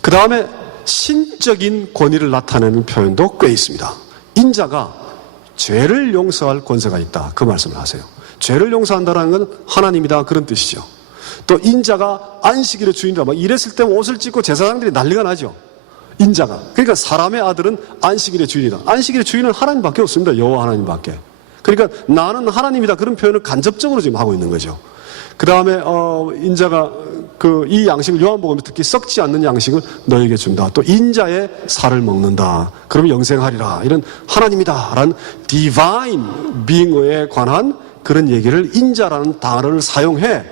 그 다음에 신적인 권위를 나타내는 표현도 꽤 있습니다. 인자가 죄를 용서할 권세가 있다, 그 말씀을 하세요. 죄를 용서한다는 건 하나님이다, 그런 뜻이죠. 또 인자가 안식일의 주인이다, 막 이랬을 때 옷을 찢고 제사장들이 난리가 나죠. 인자가. 그러니까 사람의 아들은 안식일의 주인이다. 안식일의 주인은 하나님밖에 없습니다. 여호와 하나님밖에. 그러니까 나는 하나님이다, 그런 표현을 간접적으로 지금 하고 있는 거죠. 그 다음에 인자가 이 양식을, 요한복음에 특히 썩지 않는 양식을 너에게 준다. 또 인자의 살을 먹는다. 그러면 영생하리라. 이런 하나님이다라는 divine being에 관한 그런 얘기를 인자라는 단어를 사용해.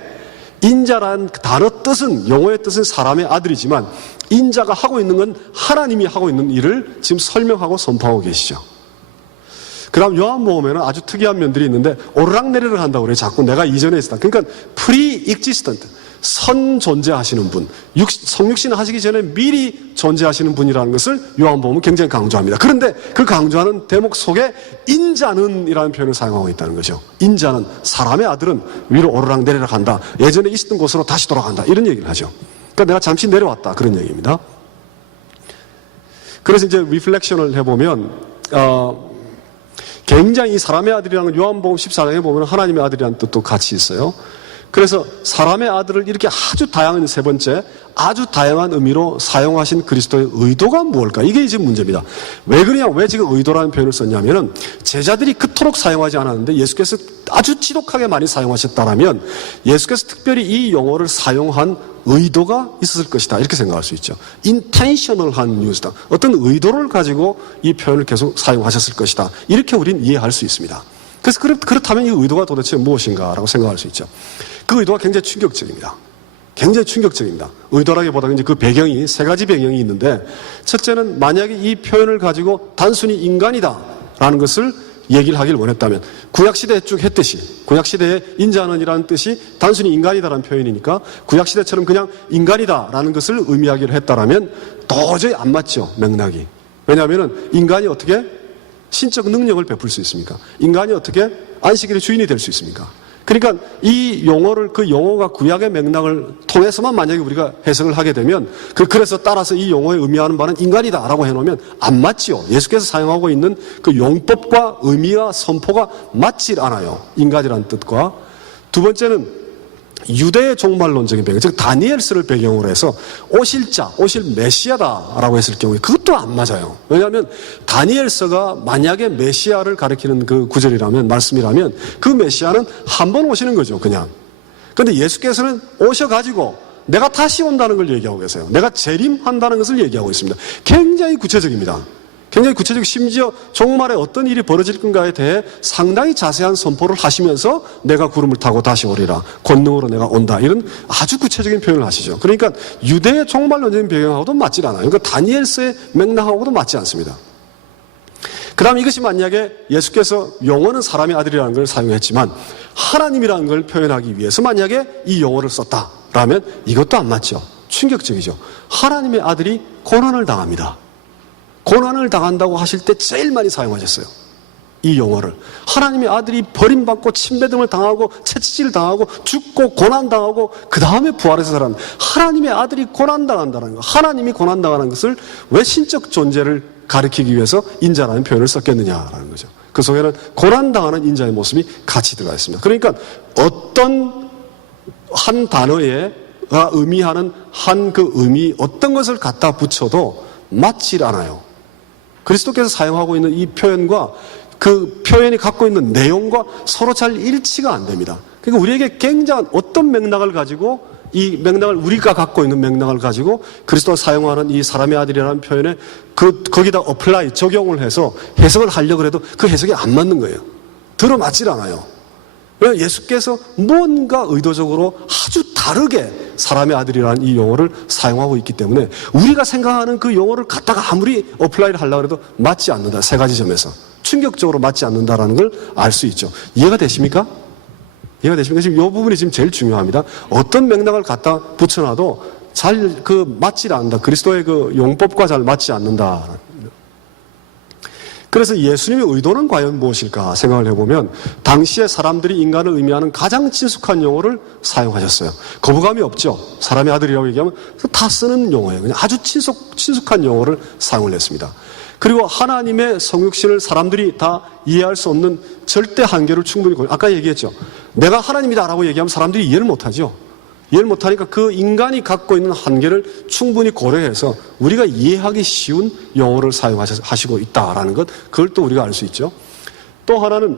인자라는 단어 뜻은, 용어의 뜻은 사람의 아들이지만 인자가 하고 있는 건 하나님이 하고 있는 일을 지금 설명하고 선포하고 계시죠. 그 다음 요한복음에는 아주 특이한 면들이 있는데 오르락내리락 한다고 그래요. 자꾸 내가 이전에 있었다. 그러니까 pre-existent, 선 존재하시는 분, 성육신 하시기 전에 미리 존재하시는 분이라는 것을 요한복음은 굉장히 강조합니다. 그런데 그 강조하는 대목 속에 인자는 이라는 표현을 사용하고 있다는 거죠. 인자는, 사람의 아들은 위로 오르락내리락 한다. 예전에 있었던 곳으로 다시 돌아간다. 이런 얘기를 하죠. 그러니까 내가 잠시 내려왔다, 그런 얘기입니다. 그래서 이제 리플렉션을 해보면 굉장히 이 사람의 아들이라는 건 요한복음 14장에 보면 하나님의 아들이라는 뜻도 같이 있어요. 그래서 사람의 아들을 이렇게 아주 다양한, 세 번째, 아주 다양한 의미로 사용하신 그리스도의 의도가 무엇일까? 이게 이제 문제입니다. 왜 그러냐, 왜 지금 의도라는 표현을 썼냐면은 제자들이 그토록 사용하지 않았는데 예수께서 아주 지독하게 많이 사용하셨다라면 예수께서 특별히 이 용어를 사용한 의도가 있었을 것이다, 이렇게 생각할 수 있죠. intentional한 뉴스다. 어떤 의도를 가지고 이 표현을 계속 사용하셨을 것이다, 이렇게 우리는 이해할 수 있습니다. 그래서 그렇다면 이 의도가 도대체 무엇인가라고 생각할 수 있죠. 그 의도가 굉장히 충격적입니다. 굉장히 충격적입니다. 의도라기보다는 이제 그 배경이, 세 가지 배경이 있는데, 첫째는 만약에 이 표현을 가지고 단순히 인간이다라는 것을 얘기를 하길 원했다면 구약시대에 쭉 했듯이 구약시대에 인자는 이라는 뜻이 단순히 인간이다라는 표현이니까 구약시대처럼 그냥 인간이다라는 것을 의미하기로 했다라면 도저히 안 맞죠, 맥락이. 왜냐하면 인간이 어떻게 신적 능력을 베풀 수 있습니까? 인간이 어떻게 안식일의 주인이 될 수 있습니까? 그러니까 이 용어를 그 용어가 구약의 맥락을 통해서만 만약에 우리가 해석을 하게 되면 그래서 따라서 이 용어에 의미하는 바는 인간이다라고 해놓으면 안 맞지요. 예수께서 사용하고 있는 그 용법과 의미와 선포가 맞질 않아요. 인간이라는 뜻과. 두 번째는 유대의 종말론적인 배경, 즉 다니엘서를 배경으로 해서 오실 자, 오실 메시아다라고 했을 경우에 그것도 안 맞아요. 왜냐하면 다니엘서가 만약에 메시아를 가리키는 그 구절이라면, 말씀이라면 그 메시아는 한 번 오시는 거죠, 그냥. 그런데 예수께서는 오셔가지고 내가 다시 온다는 걸 얘기하고 계세요. 내가 재림한다는 것을 얘기하고 있습니다. 굉장히 구체적입니다. 굉장히 구체적, 심지어 종말에 어떤 일이 벌어질 건가에 대해 상당히 자세한 선포를 하시면서 내가 구름을 타고 다시 오리라, 권능으로 내가 온다, 이런 아주 구체적인 표현을 하시죠. 그러니까 유대의 종말론적인 배경하고도 맞질 않아요. 그러니까 다니엘서의 맥락하고도 맞지 않습니다. 그 다음 이것이 만약에 예수께서 용어는 사람의 아들이라는 걸 사용했지만 하나님이라는 걸 표현하기 위해서 만약에 이 용어를 썼다라면 이것도 안 맞죠. 충격적이죠. 하나님의 아들이 고난을 당합니다. 고난을 당한다고 하실 때 제일 많이 사용하셨어요, 이 용어를. 하나님의 아들이 버림받고 침뱉음을 당하고 채찍질을 당하고 죽고 고난당하고 그 다음에 부활해서 살아난, 하나님의 아들이 고난당한다는 것, 하나님이 고난당하는 것을 왜 신적 존재를 가리키기 위해서 인자라는 표현을 썼겠느냐라는 거죠. 그 속에는 고난당하는 인자의 모습이 같이 들어가 있습니다. 그러니까 어떤 한 단어가 의미하는 한 그 의미, 어떤 것을 갖다 붙여도 맞질 않아요. 그리스도께서 사용하고 있는 이 표현과 그 표현이 갖고 있는 내용과 서로 잘 일치가 안 됩니다. 그러니까 우리에게 굉장한 어떤 맥락을 가지고, 이 맥락을, 우리가 갖고 있는 맥락을 가지고 그리스도가 사용하는 이 사람의 아들이라는 표현에 거기다 어플라이, 적용을 해서 해석을 하려고 해도 그 해석이 안 맞는 거예요. 들어맞질 않아요. 왜냐하면 예수께서 뭔가 의도적으로 아주 다르게 사람의 아들이라는 이 용어를 사용하고 있기 때문에 우리가 생각하는 그 용어를 갖다가 아무리 어플라이를 하려고 해도 맞지 않는다. 세 가지 점에서 충격적으로 맞지 않는다라는 걸 알 수 있죠. 이해가 되십니까? 이해가 되십니까? 지금 이 부분이 지금 제일 중요합니다. 어떤 맥락을 갖다 붙여놔도 잘 맞지 않는다. 그리스도의 그 용법과 잘 맞지 않는다. 그래서 예수님의 의도는 과연 무엇일까 생각을 해보면 당시에 사람들이 인간을 의미하는 가장 친숙한 용어를 사용하셨어요. 거부감이 없죠. 사람의 아들이라고 얘기하면 다 쓰는 용어예요. 그냥 아주 친숙한 용어를 사용을 했습니다. 그리고 하나님의 성육신을 사람들이 다 이해할 수 없는 절대 한계를 충분히 아까 얘기했죠. 내가 하나님이다라고 얘기하면 사람들이 이해를 못하죠. 이해를 못하니까 그 인간이 갖고 있는 한계를 충분히 고려해서 우리가 이해하기 쉬운 용어를 사용하시고 있다라는 것, 그걸 또 우리가 알 수 있죠. 또 하나는,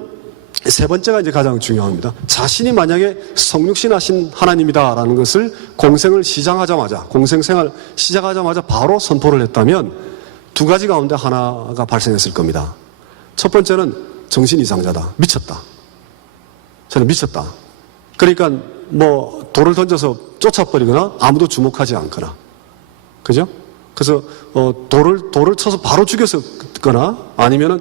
세 번째가 이제 가장 중요합니다. 자신이 만약에 성육신하신 하나님이다라는 것을 공생을 시작하자마자, 공생생활 시작하자마자 바로 선포를 했다면 두 가지 가운데 하나가 발생했을 겁니다. 첫 번째는 정신 이상자다. 미쳤다. 저는 미쳤다. 그러니까 돌을 던져서 쫓아버리거나 아무도 주목하지 않거나, 그죠? 그래서 돌을 쳐서 바로 죽였거나 아니면은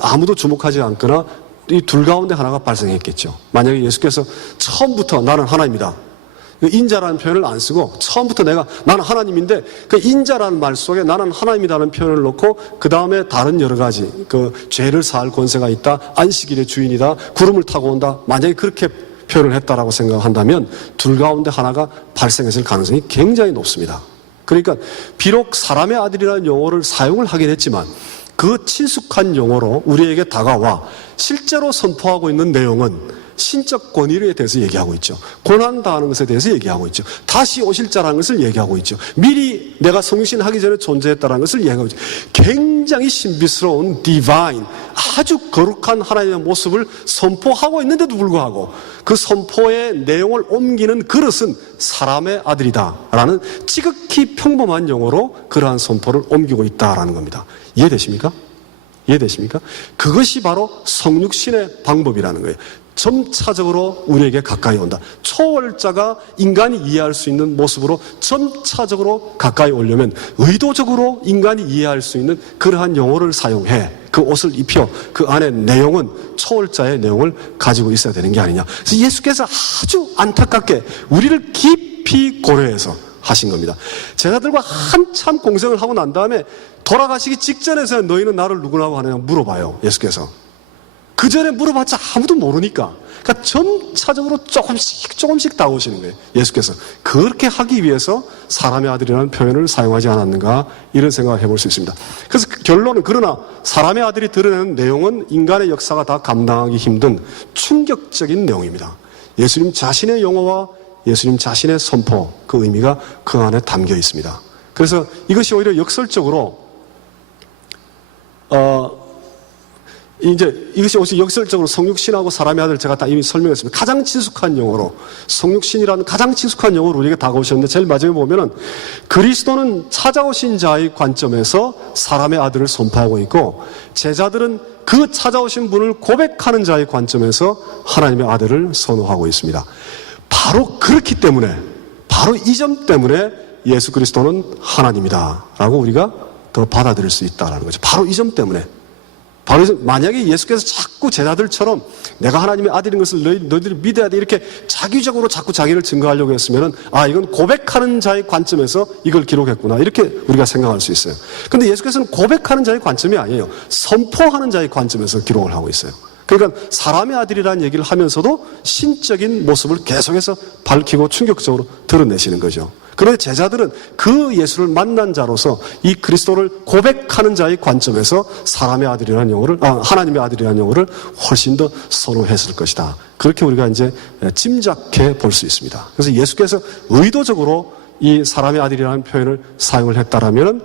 아무도 주목하지 않거나 이 둘 가운데 하나가 발생했겠죠. 만약에 예수께서 처음부터 나는 하나님이다, 인자라는 표현을 안 쓰고 처음부터 나는 하나님인데 그 인자라는 말 속에 나는 하나님이라는 표현을 넣고 그 다음에 다른 여러 가지 죄를 사할 권세가 있다, 안식일의 주인이다, 구름을 타고 온다, 만약에 그렇게 표현을 했다라고 생각한다면 둘 가운데 하나가 발생했을 가능성이 굉장히 높습니다. 그러니까 비록 사람의 아들이라는 용어를 사용을 하긴 했지만 그 친숙한 용어로 우리에게 다가와 실제로 선포하고 있는 내용은 신적 권위에 대해서 얘기하고 있죠. 고난당하는 것에 대해서 얘기하고 있죠. 다시 오실 자라는 것을 얘기하고 있죠. 미리 내가 성육신 하기 전에 존재했다는 것을 얘기하고 있죠. 굉장히 신비스러운 디바인, 아주 거룩한 하나님의 모습을 선포하고 있는데도 불구하고 그 선포의 내용을 옮기는 그릇은 사람의 아들이다라는 지극히 평범한 용어로 그러한 선포를 옮기고 있다라는 겁니다. 이해되십니까? 이해되십니까? 그것이 바로 성육신의 방법이라는 거예요. 점차적으로 우리에게 가까이 온다. 초월자가 인간이 이해할 수 있는 모습으로 점차적으로 가까이 오려면 의도적으로 인간이 이해할 수 있는 그러한 용어를 사용해 그 옷을 입혀 그 안에 내용은 초월자의 내용을 가지고 있어야 되는 게 아니냐. 그래서 예수께서 아주 안타깝게 우리를 깊이 고려해서 하신 겁니다. 제자들과 한참 공생을 하고 난 다음에 돌아가시기 직전에서 너희는 나를 누구라고 하느냐 물어봐요. 예수께서. 그 전에 물어봤자 아무도 모르니까. 그러니까 점차적으로 조금씩 다가오시는 거예요. 예수께서. 그렇게 하기 위해서 사람의 아들이라는 표현을 사용하지 않았는가 이런 생각을 해볼 수 있습니다. 그래서 결론은 그러나 사람의 아들이 드러내는 내용은 인간의 역사가 다 감당하기 힘든 충격적인 내용입니다. 예수님 자신의 용어와 예수님 자신의 선포, 그 의미가 그 안에 담겨 있습니다. 그래서 이것이 오히려 역설적으로 이것이 오히려 역설적으로 성육신하고 사람의 아들 제가 다 이미 설명했습니다. 가장 친숙한 용어로 성육신이라는 가장 친숙한 용어로 우리에게 다가오셨는데 제일 마지막에 보면은 그리스도는 찾아오신 자의 관점에서 사람의 아들을 선포하고 있고 제자들은 그 찾아오신 분을 고백하는 자의 관점에서 하나님의 아들을 선호하고 있습니다. 바로 그렇기 때문에 바로 이 점 때문에 예수 그리스도는 하나님이다 라고 우리가 더 받아들일 수 있다는 거죠. 바로 이 점 때문에. 바로 만약에 예수께서 자꾸 제자들처럼 내가 하나님의 아들인 것을 너희들이 믿어야 돼 이렇게 자기적으로 자꾸 자기를 증거하려고 했으면은 이건 고백하는 자의 관점에서 이걸 기록했구나 이렇게 우리가 생각할 수 있어요. 근데 예수께서는 고백하는 자의 관점이 아니에요. 선포하는 자의 관점에서 기록을 하고 있어요. 그러니까 사람의 아들이라는 얘기를 하면서도 신적인 모습을 계속해서 밝히고 충격적으로 드러내시는 거죠. 그런데 제자들은 그 예수를 만난 자로서 이 그리스도를 고백하는 자의 관점에서 사람의 아들이라는 용어를, 하나님의 아들이라는 용어를 훨씬 더 선호했을 것이다. 그렇게 우리가 이제 짐작해 볼 수 있습니다. 그래서 예수께서 의도적으로 이 사람의 아들이라는 표현을 사용을 했다라면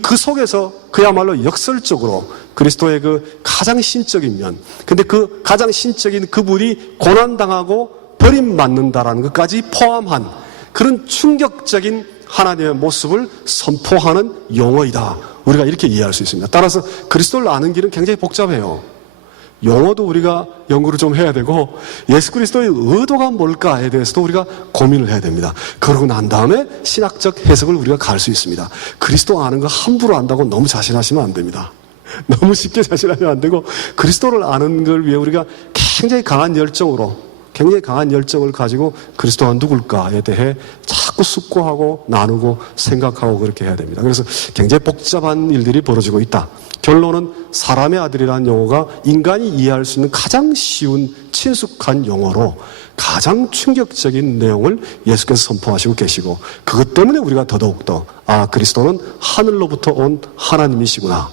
그 속에서 그야말로 역설적으로 그리스도의 그 가장 신적인 면, 근데 그 가장 신적인 그분이 고난당하고 버림받는다라는 것까지 포함한 그런 충격적인 하나님의 모습을 선포하는 용어이다. 우리가 이렇게 이해할 수 있습니다. 따라서 그리스도를 아는 길은 굉장히 복잡해요. 용어도 우리가 연구를 좀 해야 되고 예수 그리스도의 의도가 뭘까에 대해서도 우리가 고민을 해야 됩니다. 그러고 난 다음에 신학적 해석을 우리가 갈 수 있습니다. 그리스도 아는 거 함부로 안다고 너무 자신하시면 안 됩니다. 너무 쉽게 자신하면 안 되고 그리스도를 아는 걸 위해 우리가 굉장히 강한 열정을 가지고 그리스도가 누굴까에 대해 자꾸 숙고하고 나누고 생각하고 그렇게 해야 됩니다. 그래서 굉장히 복잡한 일들이 벌어지고 있다. 결론은 사람의 아들이라는 용어가 인간이 이해할 수 있는 가장 쉬운 친숙한 용어로 가장 충격적인 내용을 예수께서 선포하시고 계시고 그것 때문에 우리가 더더욱더 그리스도는 하늘로부터 온 하나님이시구나.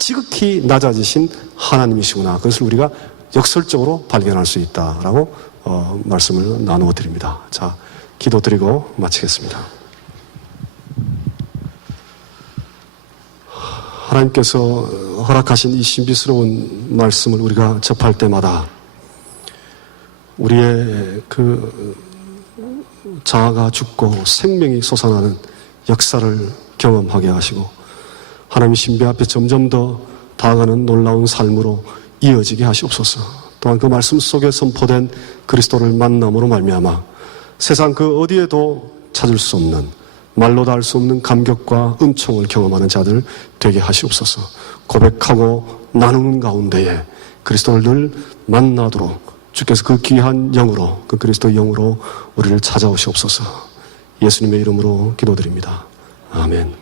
지극히 낮아지신 하나님이시구나. 그것을 우리가 역설적으로 발견할 수 있다라고 말씀을 나누어 드립니다. 자, 기도드리고 마치겠습니다. 하나님께서 허락하신 이 신비스러운 말씀을 우리가 접할 때마다 우리의 그 자아가 죽고 생명이 솟아나는 역사를 경험하게 하시고 하나님의 신비 앞에 점점 더 다가가는 놀라운 삶으로 이어지게 하시옵소서. 또한 그 말씀 속에 선포된 그리스도를 만남으로 말미암아 세상 그 어디에도 찾을 수 없는 말로 다 할 수 없는 감격과 은총을 경험하는 자들 되게 하시옵소서. 고백하고 나누는 가운데에 그리스도를 늘 만나도록 주께서 그 귀한 영으로 그 그리스도의 영으로 우리를 찾아오시옵소서. 예수님의 이름으로 기도드립니다. 아멘.